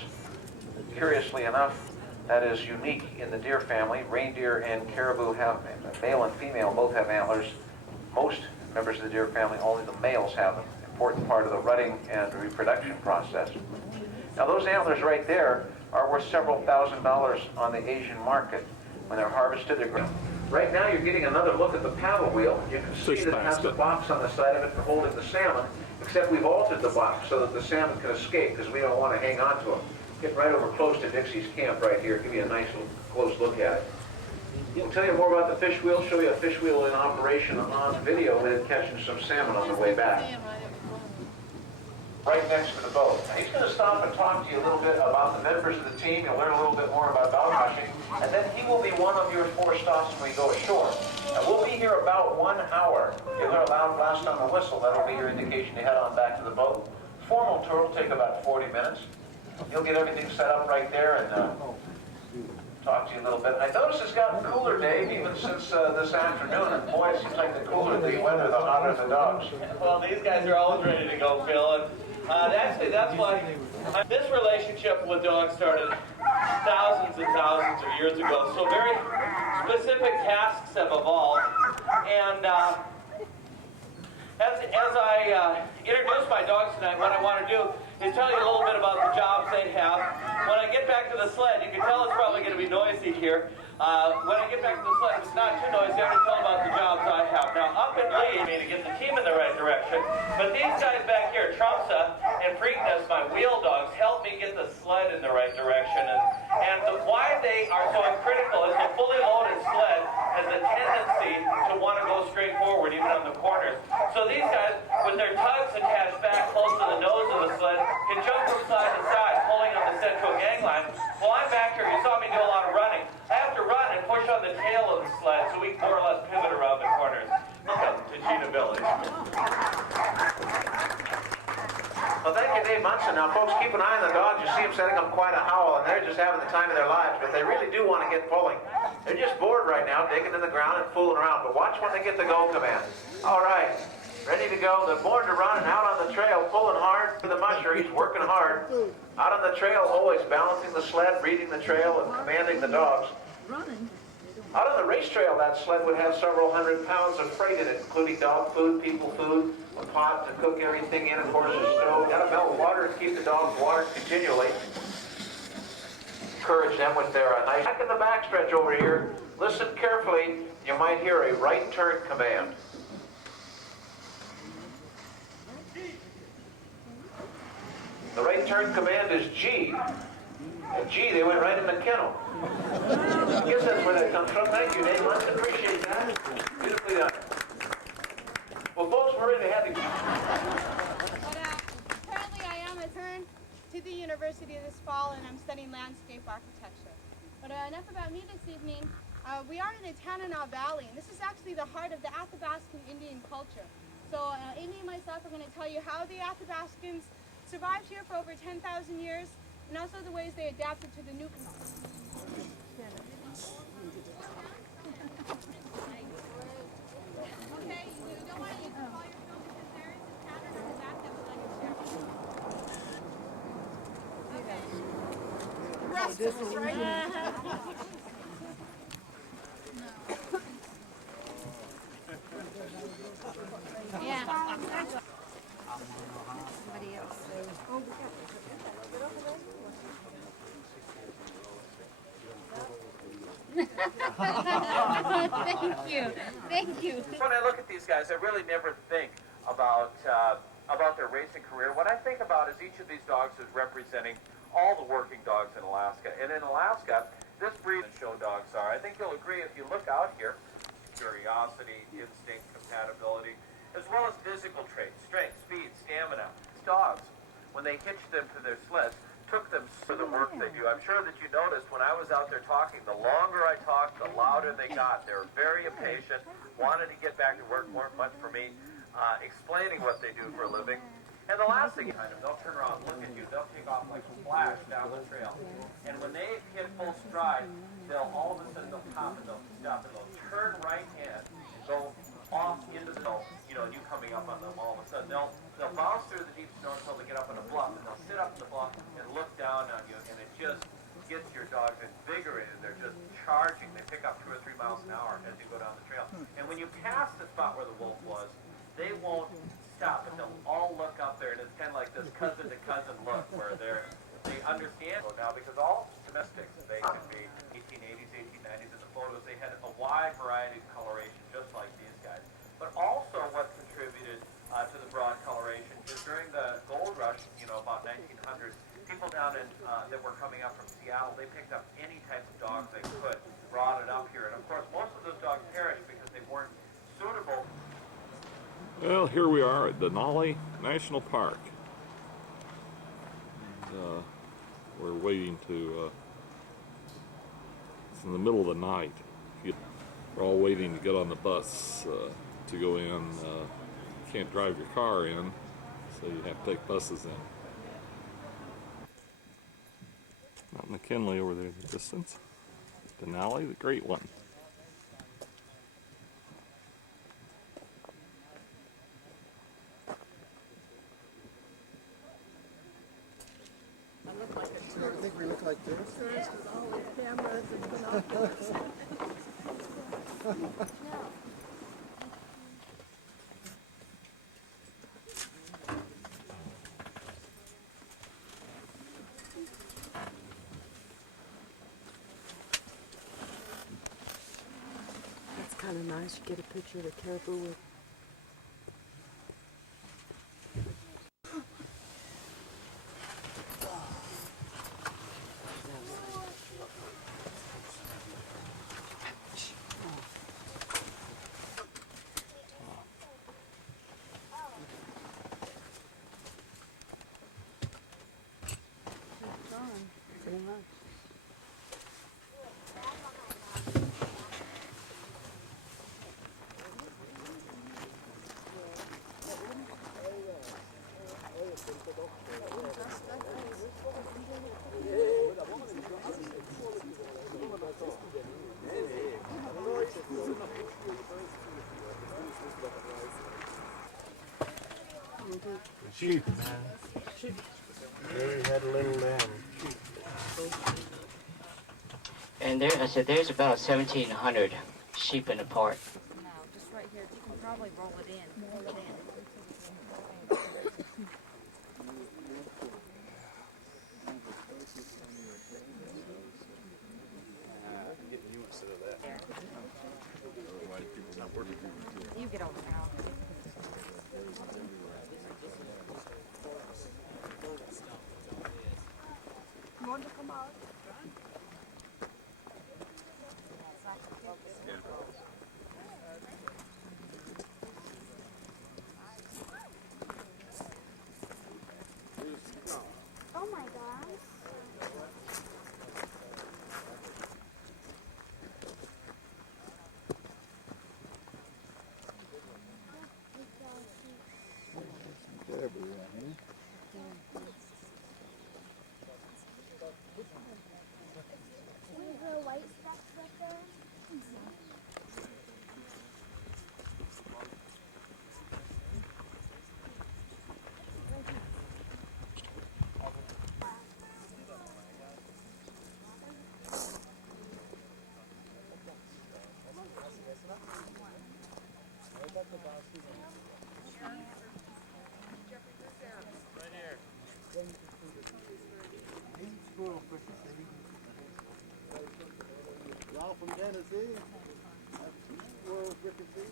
Curiously enough, that is unique in the deer family. Reindeer and caribou have, male and female both have antlers. Most members of the deer family, only the males have them. Important part of the rutting and reproduction process. Now those antlers right there are worth several $1,000s on the Asian market. When they're harvested, they're grown. Right now you're getting another look at the paddle wheel. You can see that it has the box on the side of it for holding the salmon, except we've altered the box so that the salmon can escape because we don't want to hang on to them. Get right over close to Dixie's camp right here. Give you a nice little close look at it. We'll tell you more about the fish wheel, show you a fish wheel in operation on video. We had catching some salmon on the way back. Right next to the boat. Now he's going to stop and talk to you a little bit about the members of the team. You'll learn a little bit more about dog mushing. And then he will be one of your 4 stops when we go ashore. And we'll be here about 1 hour. You'll hear a loud blast on the whistle. That'll be your indication to head on back to the boat. Formal tour will take about 40 minutes. He'll get everything set up right there and talk to you a little bit. I notice it's gotten cooler, Dave, even since this afternoon. And boy, it seems like the cooler the weather, the hotter the dogs. Well, these guys are always ready to go, Phil. And actually, that's why this relationship with dogs started thousands and thousands of years ago. So very specific tasks have evolved. And as I introduce my dogs tonight, what I want to do is tell you a little bit about the jobs they have. When I get back to the sled, you can tell it's probably going to be noisy here. When I get back to the sled, if it's not too noisy, I'm going to tell about the jobs I have. Now, up in Lee, to get the team in the right direction, but these guys back here, Trumpsa and Preakness, my wheel dogs, help me get the sled in the right direction. And why they are so critical is the fully loaded sled has a tendency to want to go straight forward, even on the corners. So these guys, with their tugs attached back close to the nose of the sled, can jump from side to side, pulling on the central gangline. While I'm back here, you saw me do a lot of running. I have to run and push on the tail of the sled so we can more or less pivot around the corners. Welcome to Cheetah Village. Well, thank you, Dave Munson. Now, folks, keep an eye on the dogs. You see them setting up quite a howl, and they're just having the time of their lives, but they really do want to get pulling. They're just bored right now, digging in the ground and fooling around, but watch when they get the go command. All right, ready to go. They're born to run and out on the trail, pulling hard for the musher. He's working hard. Out on the trail, always balancing the sled, reading the trail, and commanding the dogs. Out on the race trail, that sled would have several hundred pounds of freight in it, including dog food, people food, a pot to cook everything in, of course, a stove. Got a belt of water to keep the dogs watered continually. Encourage them with their nice... Back in the backstretch over here, listen carefully. You might hear a right turn command. The right turn command is G. And G, they went right in the kennel. I guess that's where that comes from. Thank you, Dave. Much appreciate that. Beautifully done. Well, folks, we're ready to have the... Currently, I am returned to the university this fall, and I'm studying landscape architecture. But enough about me this evening. We are in the Tanana Valley, and this is actually the heart of the Athabascan Indian culture. So Amy and myself are going to tell you how the Athabascans survived here for over 10,000 years, and also the ways they adapted to the new... Okay, you don't want to use all your film because there is a pattern in the back that would like to share. Okay. This is right. Yeah. Somebody else. Thank you. Thank you. When I look at these guys, I really never think about their racing career. What I think about is each of these dogs is representing all the working dogs in Alaska. And in Alaska, this breed and show dogs are. I think you'll agree if you look out here, curiosity, instinct, compatibility, as well as physical traits, strength, speed, stamina. Dogs, when they hitched them to their sleds, took them to the work they do. I'm sure that you noticed when I was out there talking, the longer I talked, the louder they got. They were very impatient, wanted to get back to work, weren't much for me explaining what they do for a living. And the last thing, they'll turn around, look at you, they'll take off like a flash down the trail. And when they hit full stride, they'll all of a sudden they'll pop and they'll stop and they'll turn right hand, go off into the snow, you know, and you coming up on them all of a sudden. They'll bounce through the deep snow until they get up on a bluff, and they'll sit up in the bluff and look down on you, and it just gets your dogs invigorated. They're just charging. They pick up 2 or 3 miles an hour as you go down the trail. And when you pass the spot where the wolf was, they won't stop, but they'll all look up there, and it's kind of like this cousin to cousin look where they understand now, because all domestics, they can be 1880s, 1890s in the photos. They had a wide variety of coloration, just like these guys. But also what contributed to the broad coloration is during the gold rush, you know, about 1900, people down in that were coming up from Seattle, they picked up any type of dogs they could, brought it up here. And of course, most of those dogs perished because they weren't suitable. Well, here we are at Denali National Park. We're waiting to, it's in the middle of the night. We're all waiting to get on the bus to go in. You can't drive your car in, so you have to take buses in. Mount McKinley over there in the distance. Denali, the great one. I think we look like tourists. Tourists with all their cameras and binoculars. That's kind of nice. You get a picture of the caribou with. Sheep, man. Sheep. They had a little lamb. And there, I said, there's about 1,700 sheep in the park. No, just right here. You can probably roll it in. Roll it in. You get over now. You want to come out? Oh my gosh. White specks right there. Y'all from Tennessee? World fricassee?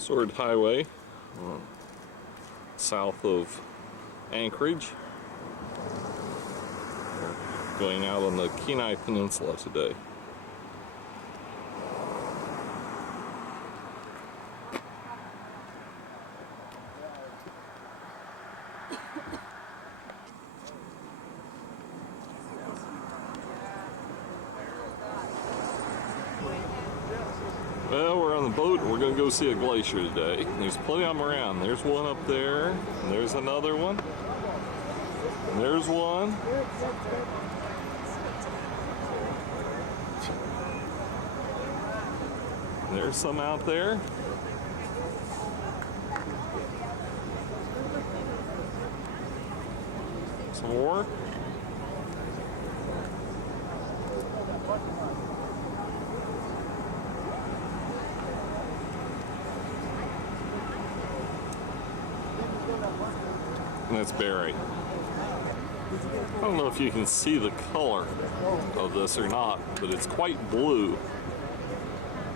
Sword Highway, south of Anchorage. We're going out on the Kenai Peninsula today. Well, we're on the boat and we're going to go see a glacier today. There's plenty of them around. There's one up there, and there's another one. And there's one. And there's some out there. Some more. And that's Barry. I don't know if you can see the color of this or not, but it's quite blue,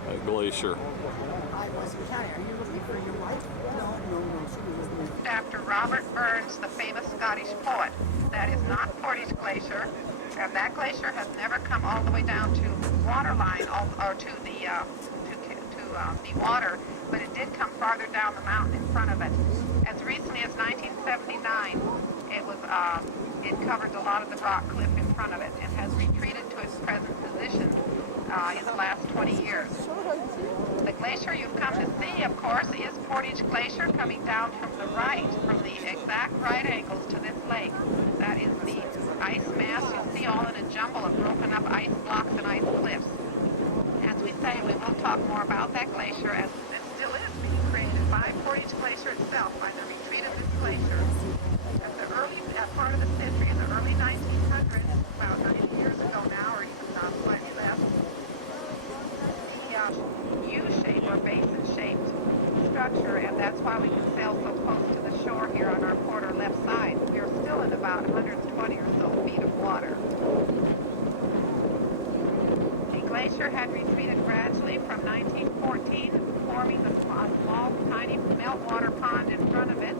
that glacier. After Robert Burns, the famous Scottish poet. That is not Portage Glacier, and that glacier has never come all the way down to waterline or to the water, but it did come farther down the mountain in front of it. As recently as 1979, it covered a lot of the rock cliff in front of it and has retreated to its present position in the last 20 years. The glacier you've come to see, of course, is Portage Glacier coming down from the right, from the exact right angles to this lake. That is the ice mass you see all in a jumble of broken up ice blocks and ice cliffs. As we say, we will talk more about that glacier as it still is being created by Portage Glacier itself, by the retreat of this glacier. At part of the century, in the early 1900s, about 90 years ago now, or even slightly less, the U-shaped or basin-shaped structure, and that's why we can sail so close to the shore here on our port or left side. We are still in about 120 or so feet of water. The glacier had retreated gradually from 1914, forming a small, tiny meltwater pond in front of it.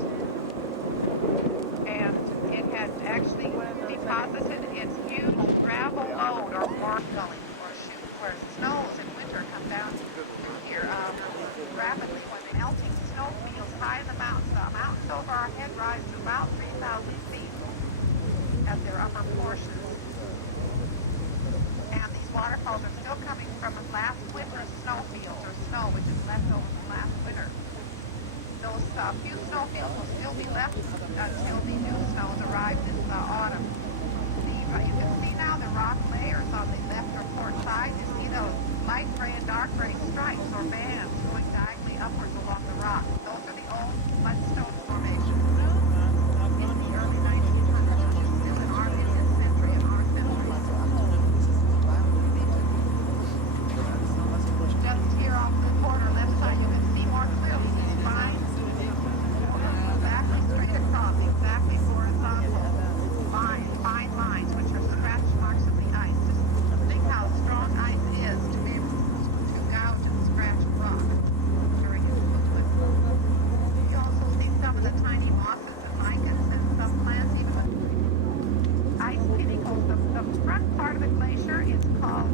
And it had actually deposited its huge gravel load or gully or chute where snows in winter come down through here rapidly when melting snow fields high in the mountains. The mountains over our head rise to about 3,000 feet at their upper portions. And these waterfalls are still coming from last winter's snowfields or snow which is left over from last winter. Those few snowfields will still be left until the new snows arrive this autumn. You can see now the rock layers on the left or port side. You see those light gray and dark gray stripes or bands going diagonally upwards along the rock. Those are the old mudstone formations. In the early 1900s, still in our century, in our century. Just here off the port or left side, you can see more clearly these lines exactly straight across, exactly horizontal fine lines, which are scratch marks of the ice. Just think how strong ice is to be able to gouge and scratch rock during its movement. You also see some of the tiny mosses and lichens and some plants even with ice pinnacles. The front part of the glacier is called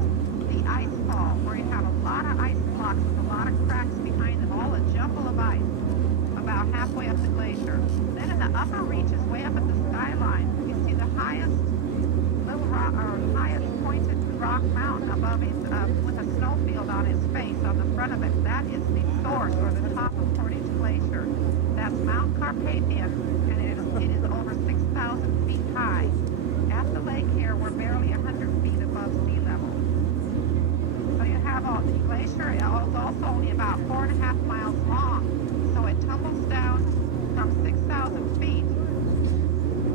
the ice fall, where you have a lot of ice blocks with a lot of cracks behind them, all a jumble of ice about halfway up the glacier. Then in the upper reaches, way up at the skyline, you see the highest little rock or highest pointed rock mountain above it with a snowfield on its face on the front of it. That is the source or the top of Portage Glacier. That's Mount Carpathian, and it is over 6,000 feet high. At the lake here, we're barely 100 feet above sea level. So you have the glacier is also only about 4.5 miles long. So it tumbles down from 6,000 feet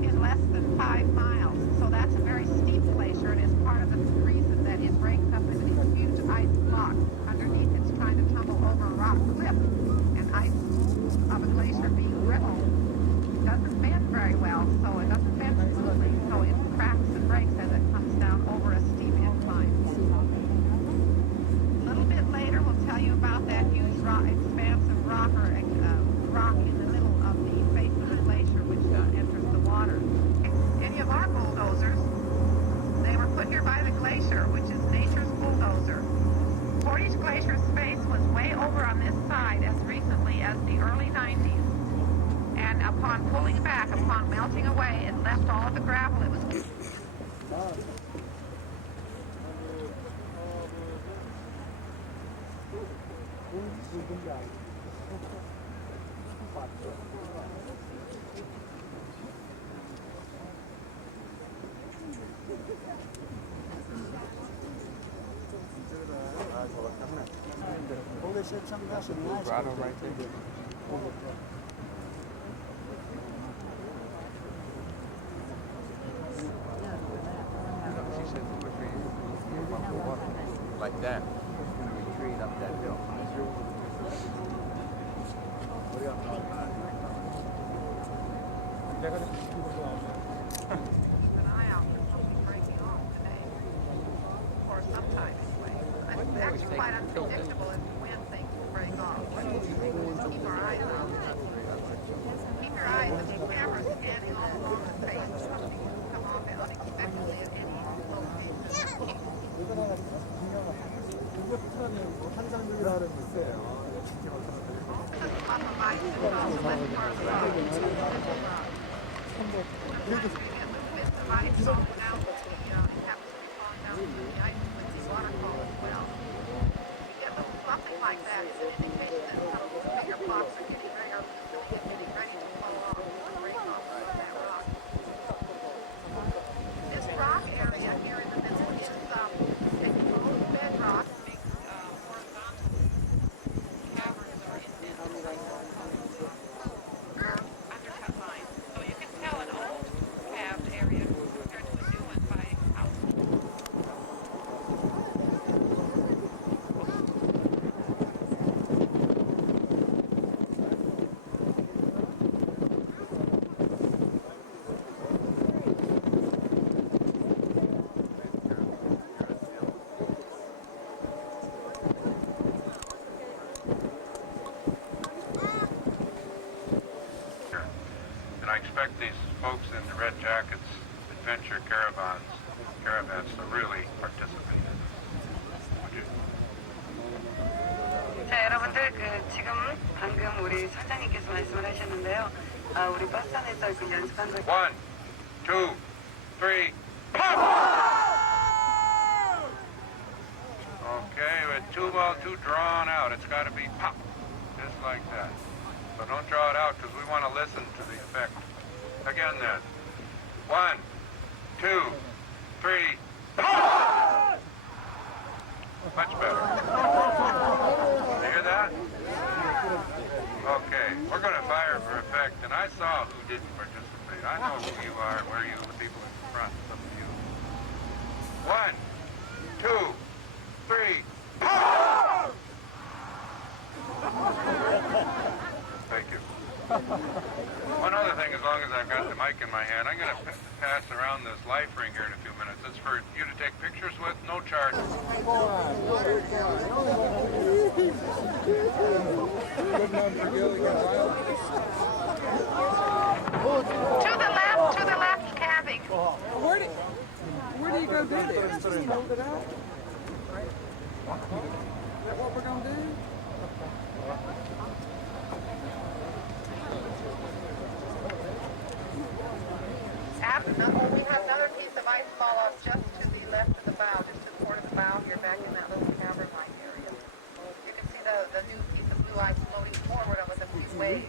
in less than 5 miles. So that's a very steep glacier, and is part of the reason that it breaks up into these huge ice blocks. Underneath, it's trying to tumble over a rock cliff, and ice of a glacier being brittle doesn't bend very well, so it doesn't bend smoothly, so it cracks and breaks as it comes down over a steep incline. A little bit later, we'll tell you about that huge rock expansion upon melting away, it left all of the gravel. It was Grotto right there. Like that. It's going to retreat up that hill. keep an eye out for something breaking off today, or sometime anyway. It's actually quite unpredictable if the wind things will break off. Just keep our eyes out. Keep your eyes and the cameras scanning all along the face. Something will come off unexpectedly at any location. Something like that is an indication that some of these bigger blocks are getting ready to fall off, break off that rock. This rock area here in the middle is exposed bedrock. Big horizontal caverns or undercut lines. So you can tell an old calved area compared to a new one by how And I expect these folks in the red jackets, adventure caravans to really participate in this. Would you? 자, 여러분들 지금 방금 우리 사장님께서 말씀을 하셨는데요. 우리 버스 안에서 그 연습한 거. 1, 2, 3, pop! Okay, with too drawn out. It's got to be pop, just like that. So don't draw it out because we want to listen to the effect. Again then. 1, 2, 3, pop! Much better. You hear that? Okay, we're going to fire for effect, and I saw who didn't participate. I know who you are and where you, the people in front, some of you. 1, 2, 3, pop! Thank you. One other thing, as long as I've got the mic in my hand, I'm going to pass around this life ring here in a few minutes. It's for you to take pictures with, no charge. To the left, calving. Where do you go do this? Just hold it out? Is that what we're going to do? We have another piece of ice fall off just to the left of the bow, just to the port of the bow here, back in that little cavern-like area. You can see the new piece of blue ice floating forward with a few waves.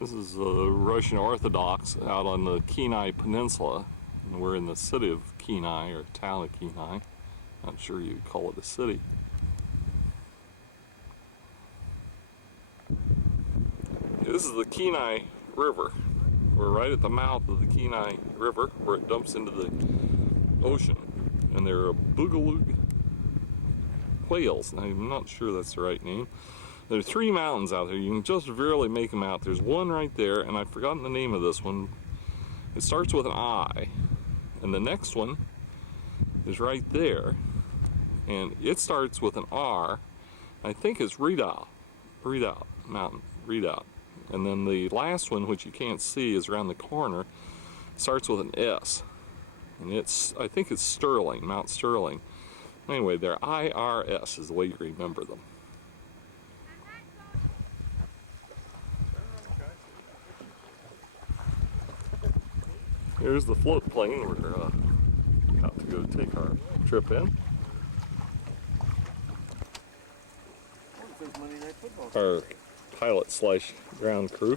This is the Russian Orthodox out on the Kenai Peninsula. And we're in the city of Kenai, or town of Kenai. Not sure you'd call it a city. This is the Kenai River. We're right at the mouth of the Kenai River where it dumps into the ocean. And there are boogaloo whales. I'm not sure that's the right name. There are 3 mountains out there. You can just barely make them out. There's one right there, and I've forgotten the name of this one. It starts with an I. And the next one is right there. And it starts with an R. I think it's Redoubt Mountain. Redoubt. And then the last one, which you can't see, is around the corner. Starts with an S. And I think it's Sterling, Mount Sterling. Anyway, they're IRS is the way you remember them. Here's the float plane we're about to go take our trip in. Our pilot slash ground crew.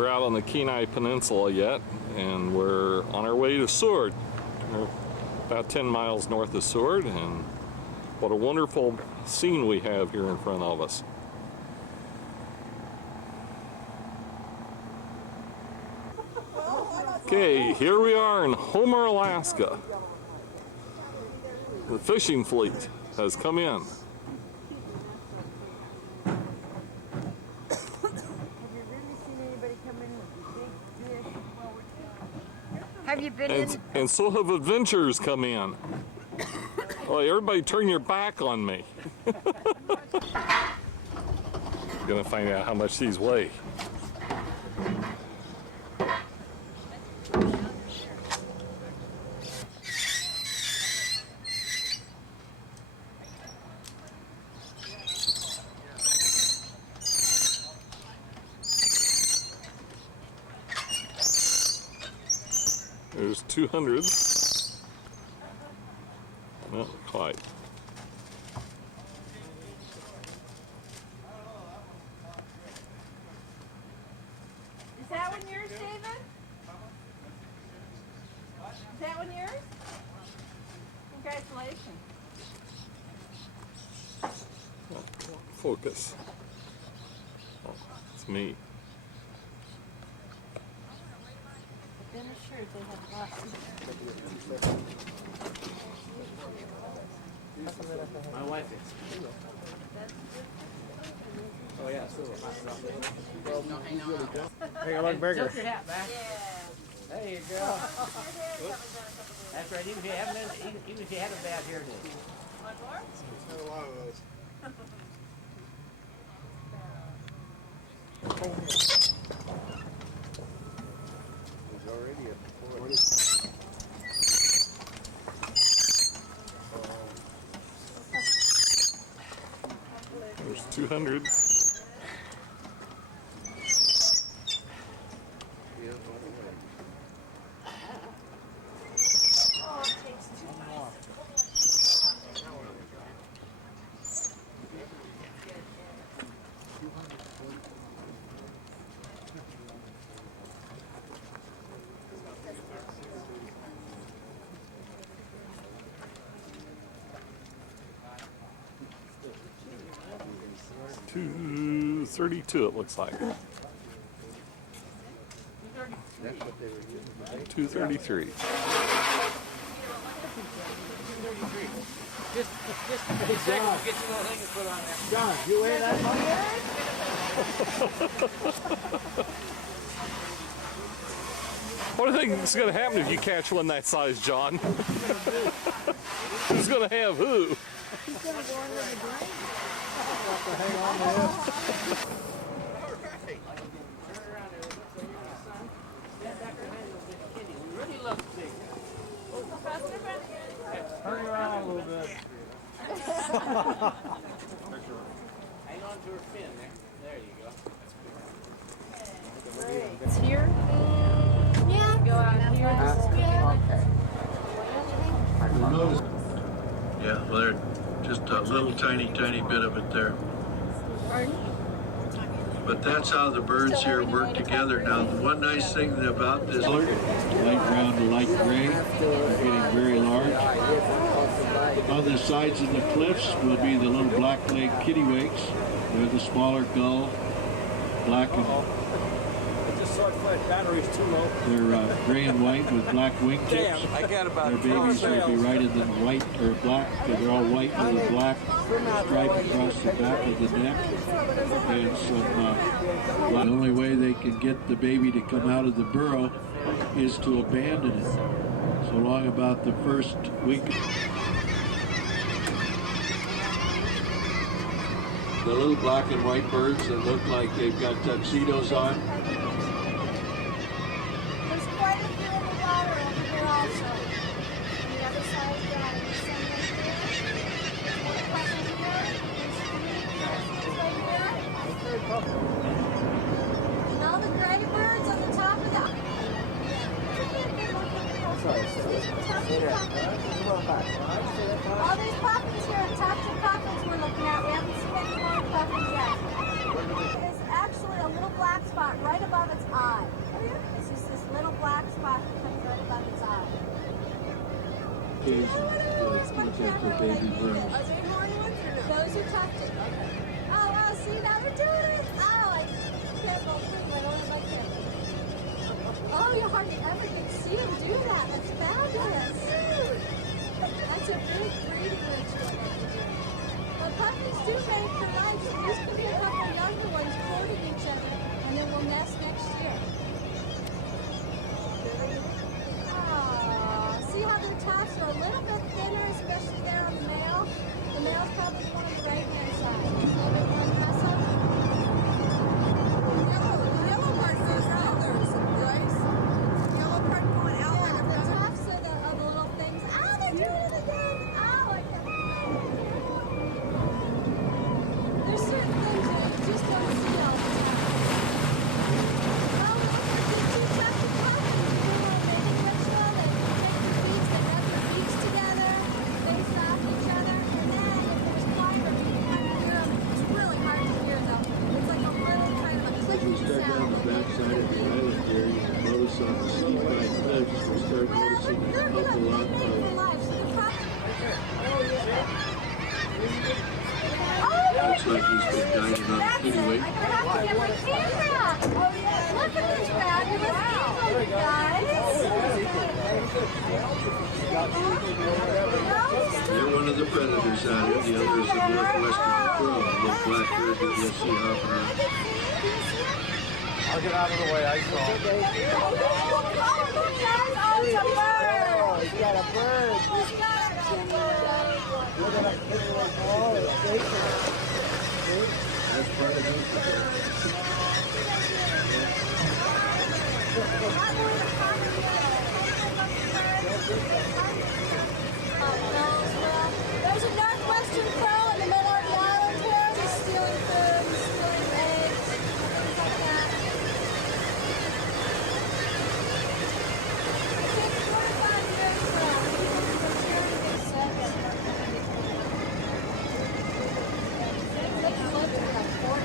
We're out on the Kenai Peninsula yet, and we're on our way to Seward. We're about 10 miles north of Seward, and what a wonderful scene we have here in front of us. Okay, here we are in Homer, Alaska. The fishing fleet has come in. Have you been in? And so have adventurers come in. Oh, everybody turn your back on me. Gonna find out how much these weigh. There's 200. Not quite. Is that one yours, David? Is that one yours? Congratulations. Oh, focus. Oh, it's me. Been assured they have lots of My wife is. Oh yeah, so Make it look bigger. Tilt your hat back. There you go. That's right. Even if you have a bad hair day. One more? There's a lot of those. There's already a 40. There's 200. Oh, it takes two more. $232 it looks like. 233. Just a second, we'll get you a little thing to put on there. John, you weigh that much? What do you think is going to happen if you catch one that size, John? Who's going to have who? He's going to go under the drain. Hang on to this. Turn around a little bit. Hang on to her fin there. There you go. It's here. Yeah. Go out here. Yeah, well, there's just a little tiny bit of it there. Pardon? But that's how the birds here work together. Now, the one nice thing about this light brown to light gray, they're getting very large. On the sides of the cliffs will be the little black-legged kittiwakes. They're the smaller gull, black and Battery's too low. they're gray and white with black wingtips. Damn, I got about Their babies will be right in the white or black. They're all white with a black stripe across the back of the neck. And some. The only way they can get the baby to come out of the burrow is to abandon it. So long about the first week. The little black and white birds that look like they've got tuxedos on. There's quite a few in the water over here also. On the other side of that, there's some right there. There's one right here. There's right here. And all the gray birds on the top of the... All these puffins here, tops of puffins we're looking at. We haven't seen any more puffins yet. There's actually a little black spot right above its eye. kids and look at their baby birds. Are they horn ones or no? Those are tufted. Okay. Oh, see, now they're doing it. Oh, careful, please, I don't have my camera. Oh, you hardly ever can see them do that. That's fabulous. That's a big breeding ritual. But puppies do mate for life, so these could be a couple younger ones courting each other, and then we'll nest next year. See how their tufts are a little bit thinner, especially there on the male? The male's probably the one on the right-hand side. A little bit more aggressive. The yellow part goes out there, right? The yellow part going out. Yeah, the tufts are the little things. Oh, they're doing it again! Oh, I can't believe it. There's certain things that you just don't see all the time. Oh, look, they're two tufted puppies. Together, they stop each other, and then if there's climber, you can kind of hear them. It's really hard to hear though. It's like a really kind of a clicking Start sound. down the backside of the island here, you can notice on the steep high cliffs, we start noticing a couple lot of looks like he's been guided on anyway. I have to get my camera. Oh yeah, look at this fabulous eagle, you guys. They're one of the predators out here, the other is the northwestern crow, a little black bird that you'll see hopping around. I'll get out of the way, I saw it. Oh, it's a bird. Oh, he's got a bird. He's got a bird. Look at that little ball. It's bacon. That's part of There's a northwestern crow in the middle of the island here. He's stealing food, he's stealing eggs, things like that. It takes 45 years for sharing this set. Let's look at that fort.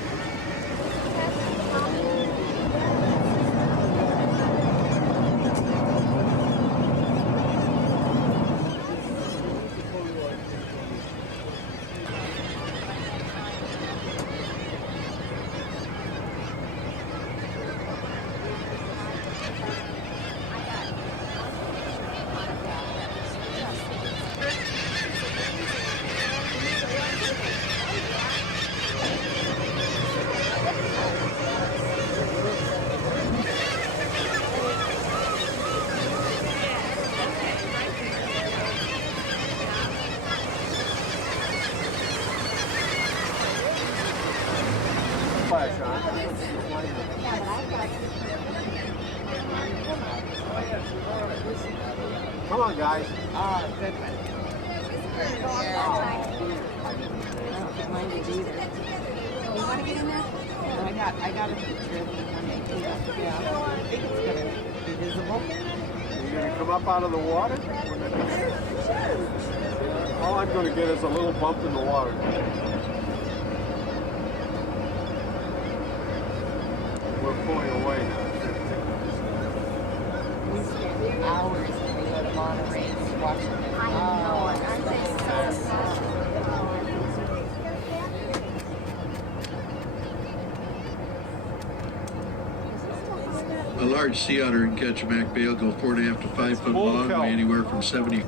Come on, guys. Good one. You want to get in there? I got a picture of it. Yeah. I think it's going to be visible. You're going to come up out of the water? All I'm going to get is a little bump in the water. We're pulling away now. We spent hours when we go to Monterey watching them. I know, aren't they so sad? A large sea otter in Ketchimack Bay will go 4.5 to 5 foot long, weigh anywhere from 70.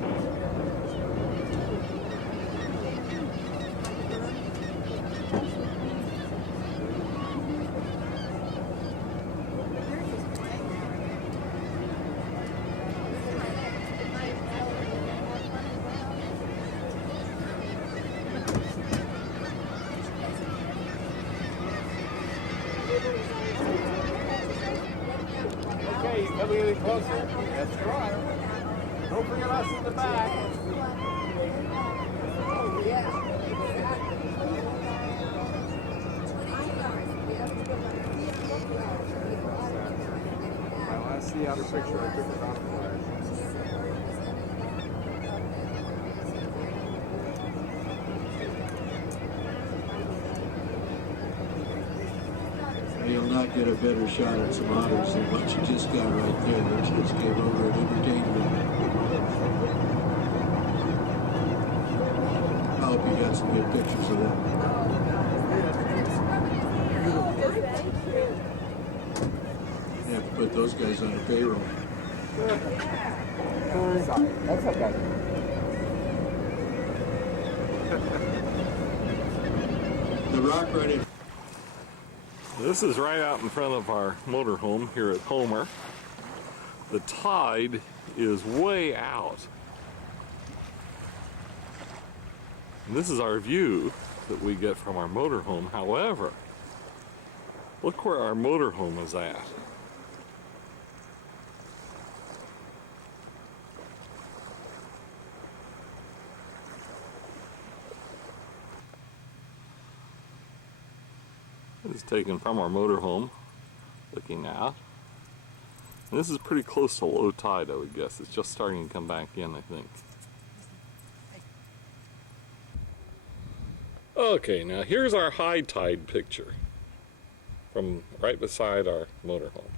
Okay, you coming any closer? Let's try. Don't forget us in the back. Oh, yeah. My last sea otter picture, I took it off the flash. You'll not get a better shot at some otters than what you just got right there. Let's just give over an entertainment. chance to get pictures of them. You have to put those guys on the payroll. That's okay. The rock running. This is right out in front of our motorhome here at Homer. The tide is way out. And this is our view that we get from our motorhome. However, look where our motorhome is at. This is taken from our motorhome, looking out. And this is pretty close to low tide, I would guess. It's just starting to come back in, I think. Okay, now here's our high tide picture from right beside our motorhome.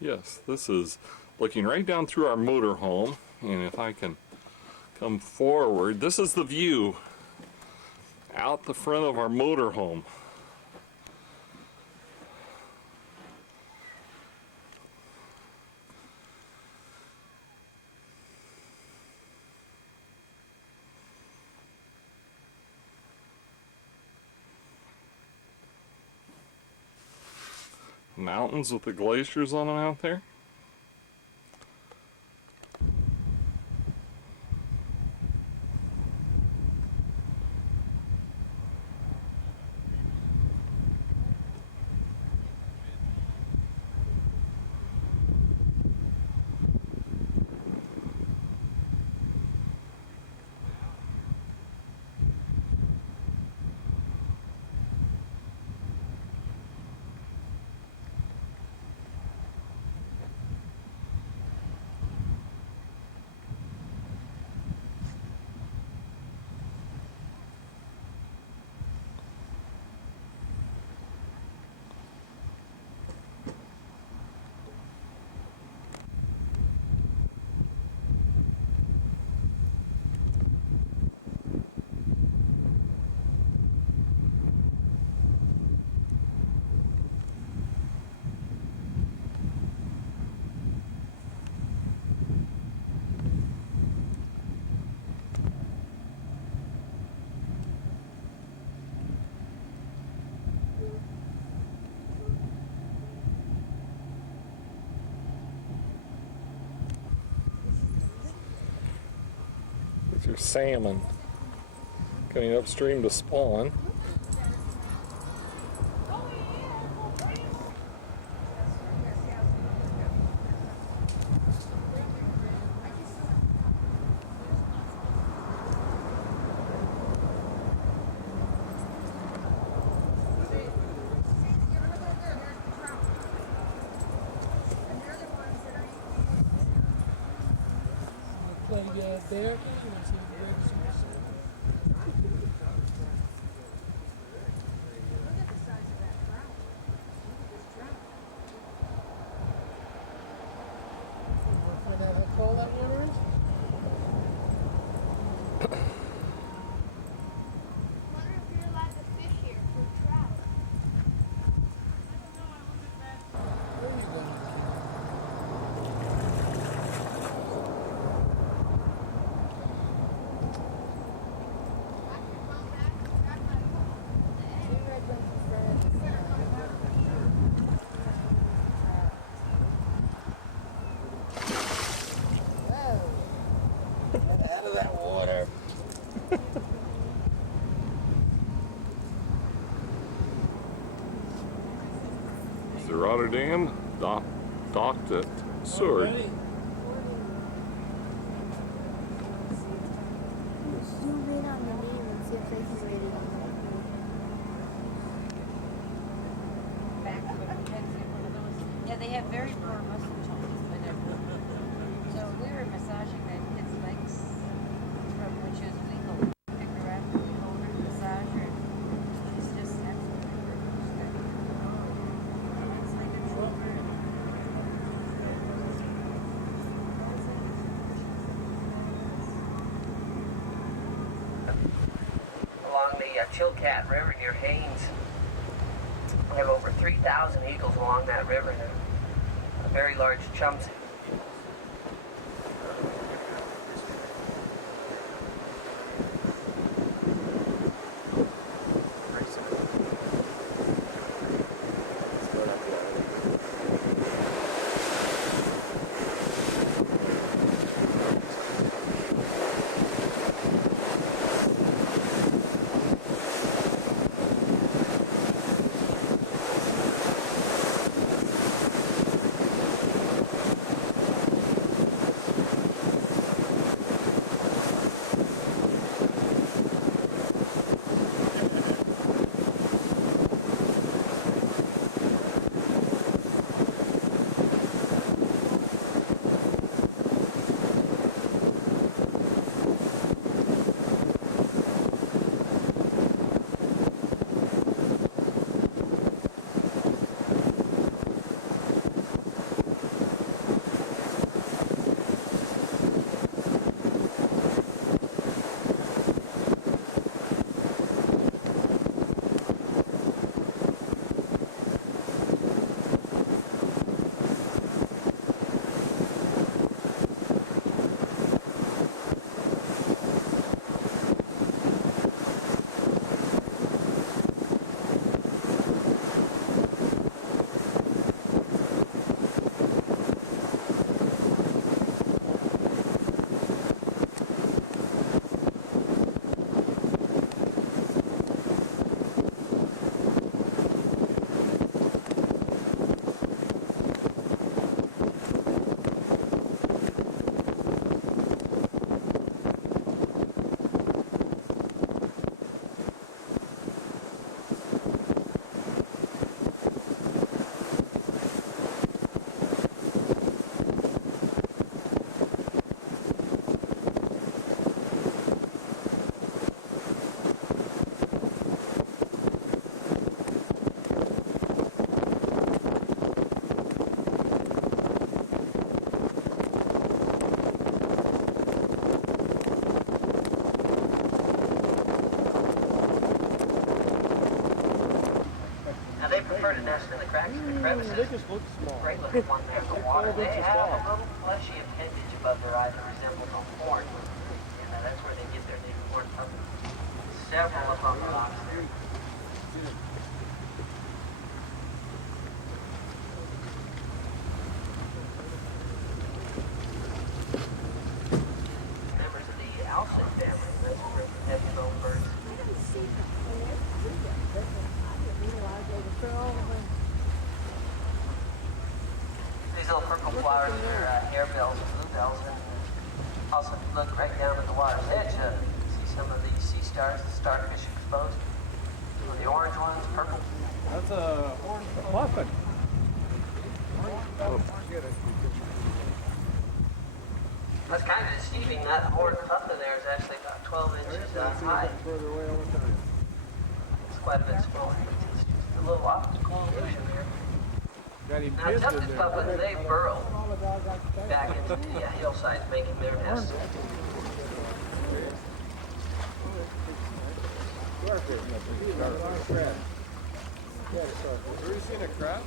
Yes, this is looking right down through our motorhome, and if I can come forward, this is the view out the front of our motorhome. Mountains with the glaciers on them out there. Your salmon coming upstream to spawn. There. The Rotterdam docked at Sword. Zoom in on the name and see if they can read it on the Yeah, they have very poor muscle tones. So we were massaging that kid's legs from when she was legal. Pick her up, hold her, massage her. It's just absolutely perfect. It's like a shoulder. Chilkat River near Haines. We have over 3,000 eagles along that river. They're very large chumps. They prefer to nest in the cracks and the crevices. They just look small. Great looking one there in the water. They have a little fleshy appendage above their eye that resembles a horn. And that's where they get their name, horn puppy. Several up on the rocks there. Members of the Alcid family, that's a group of heavy-bone birds. These little purple flowers are harebells and bluebells, and also if you look right down at the water's edge, you see some of these sea stars, the starfish exposed. Some of the orange ones, purple. That's a horned puffin. That's kind of deceiving. That horned puffin there is actually about 12 inches high. It's quite a bit smaller. It's just a little optical illusion here. Now, tuft puffins, they burrow back into the hillsides, making their nests. Have you seen a crab?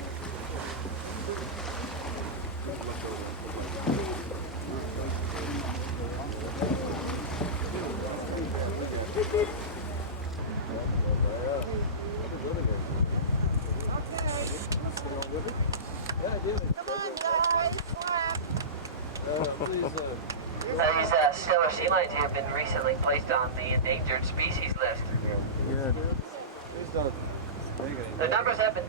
These stellar sea lions have been recently placed on the endangered species list. Good. The numbers have been...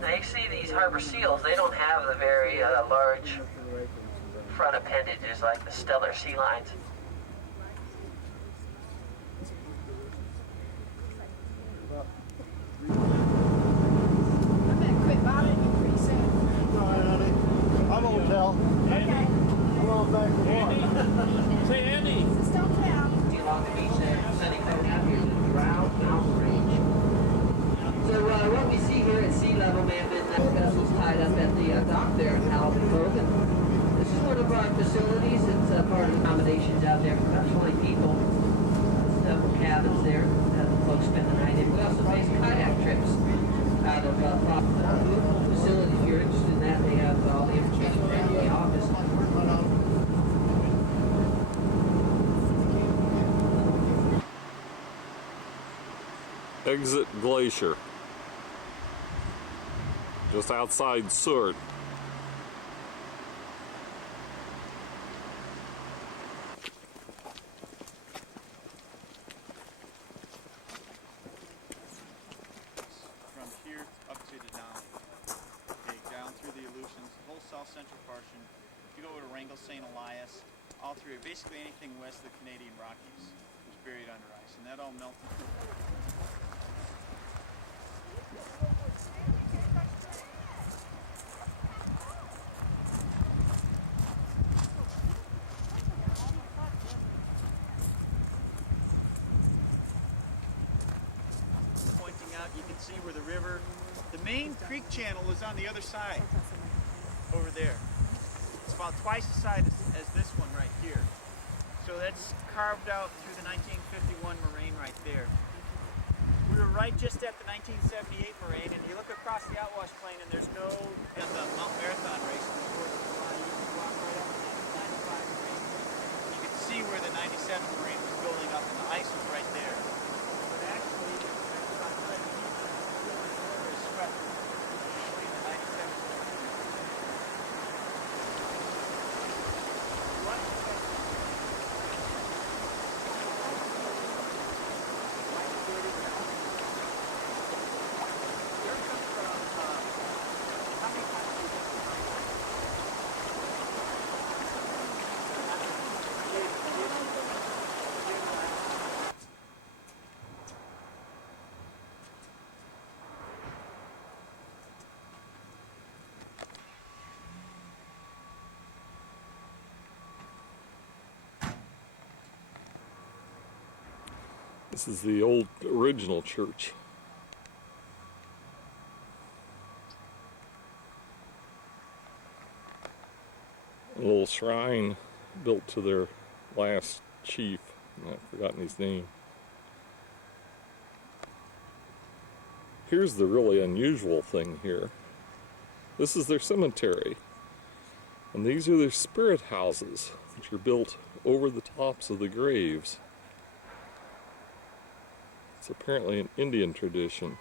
Now you see these harbor seals, they don't have the very large front appendages like the stellar sea lions. I'm on tell. Okay. I'm on back to Andy. Say Andy. Just don't tell. Along the beach there, setting back out here, the Drow Mountain Range. So what we see here at sea level may have been vessels tied up at the dock there in Halibut Cove. And this is one of facilities. It's part of the accommodations out there for about 20 people. There's a couple cabins there that the folks spend the night in. We also take kayak trips out of facilities. If you're interested in that, they have all the information there in the office. Exit Glacier. Just outside Seward. From here up to the Denali. Okay, down through the Aleutians, the whole south central portion. If you go to Wrangell, St. Elias, all through, basically anything west of the Canadian Rockies was buried under ice, and that all melted. Pointing out, you can see where the river, the main creek channel is on the other side, over there. It's about twice the size as this one right here. So that's carved out through the 1951 moraine right there. We were right just at the 1978 moraine, and you look across the outwash plain, and there's no, in the Mount Marathon race, you can walk right up to the 95 moraine. You can see where the 97 moraine was building up, and the ice was right there. But actually, it's about 30 feet. It's swept between the 97 moraine. This is the old original church. A little shrine built to their last chief. I've forgotten his name. Here's the really unusual thing here. This is their cemetery. And these are their spirit houses, which are built over the tops of the graves. It's apparently an Indian tradition.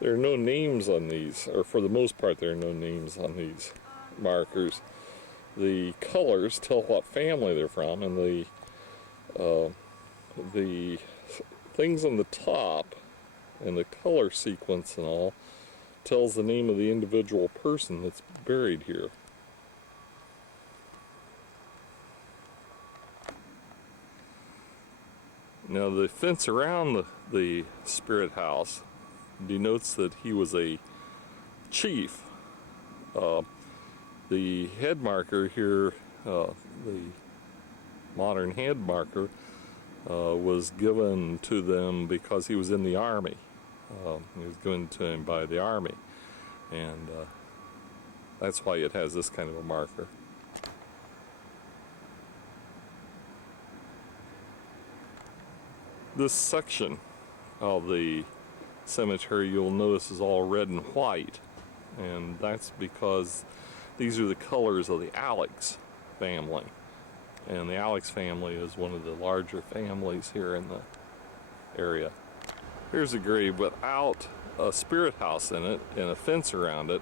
There are no names on these, or for the most part there are no names on these markers. The colors tell what family they're from, and the things on the top and the color sequence and all tells the name of the individual person that's buried here. Now the fence around the spirit house denotes that he was a chief. The head marker here, the modern head marker, was given to them because he was in the army. He was given to him by the army, and that's why it has this kind of a marker. This section of the cemetery, you'll notice, is all red and white, and that's because these are the colors of the Alex family, and the Alex family is one of the larger families here in the area. Here's a grave without a spirit house in it and a fence around it,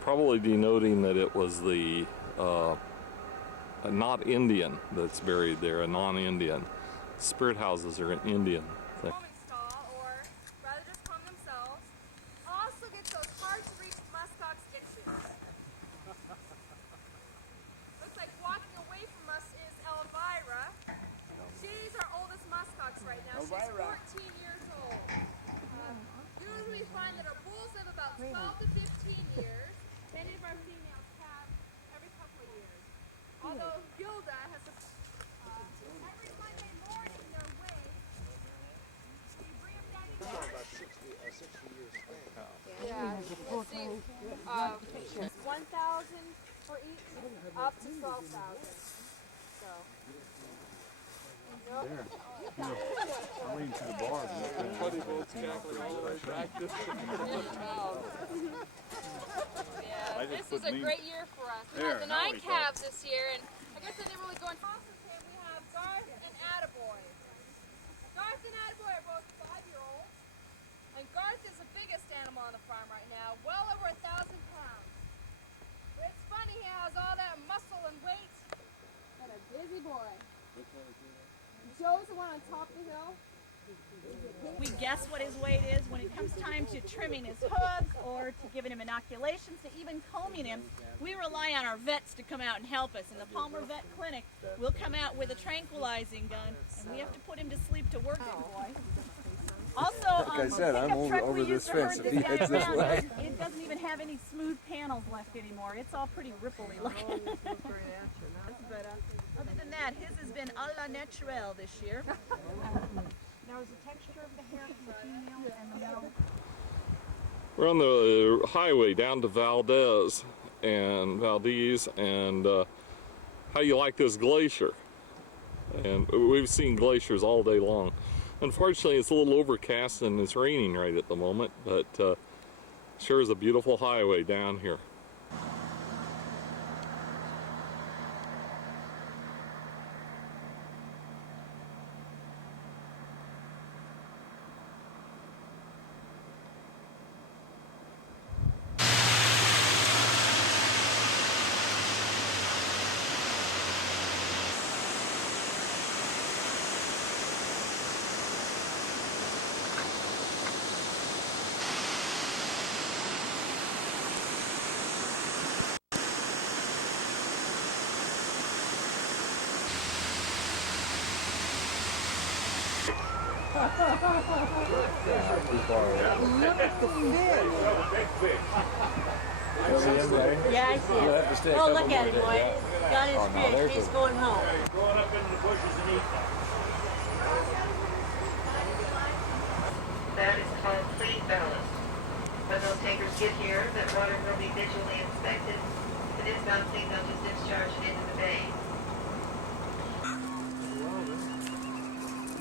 probably denoting that it was the a not Indian that's buried there, a non-Indian. Spirit houses are an Indian thing. Or rather just calm themselves. Also get those hard to reach muskox itches. Looks like walking away from us is Elvira. She's our oldest muskox right now. She's 14 years old. Usually we find that our bulls live about 12 to 15 years. Many of our females have every couple of years. Although Gilda has every Monday morning they're way It's 1,000 for each, up to 12,000. So. I'm waiting for the bar. Funny boats cackling all the way back this town. Yeah, this is a great year for us. We have the 9 calves this year, and I guess I didn't really go in fossils here. We have Garth and Attaboy. Garth and Attaboy are both 5-year-olds, and Garth is the biggest animal on the farm right now, well over 1,000 pounds. But it's funny, he has all that muscle and weight, and a busy boy. Joe's the one on top of the hill. We guess what his weight is when it comes time to trimming his hooves or to giving him inoculations, to even combing him. We rely on our vets to come out and help us. In the Palmer Vet Clinic, we'll come out with a tranquilizing gun, and we have to put him to sleep to work it, boy. Also, like I said, I'm over this fence if he heads this way. It doesn't even have any smooth panels left anymore. It's all pretty ripply looking. But other than that, his has been a la naturelle this year. Now is the texture of the hair for the female and the male? We're on the highway down to Valdez, and how you like this glacier? And we've seen glaciers all day long. Unfortunately, it's a little overcast and it's raining right at the moment, but sure is a beautiful highway down here. Look at the fish. Yeah, I see it. Oh, look at him, boy. Got his fish. He's going home. Going up into the bushes and eating. That is called clean ballast. When those tankers get here, that water will be visually inspected. If it is bouncing, they'll just discharge it into the bay.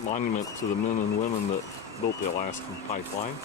Monument to the men and women that built the Alaskan pipeline.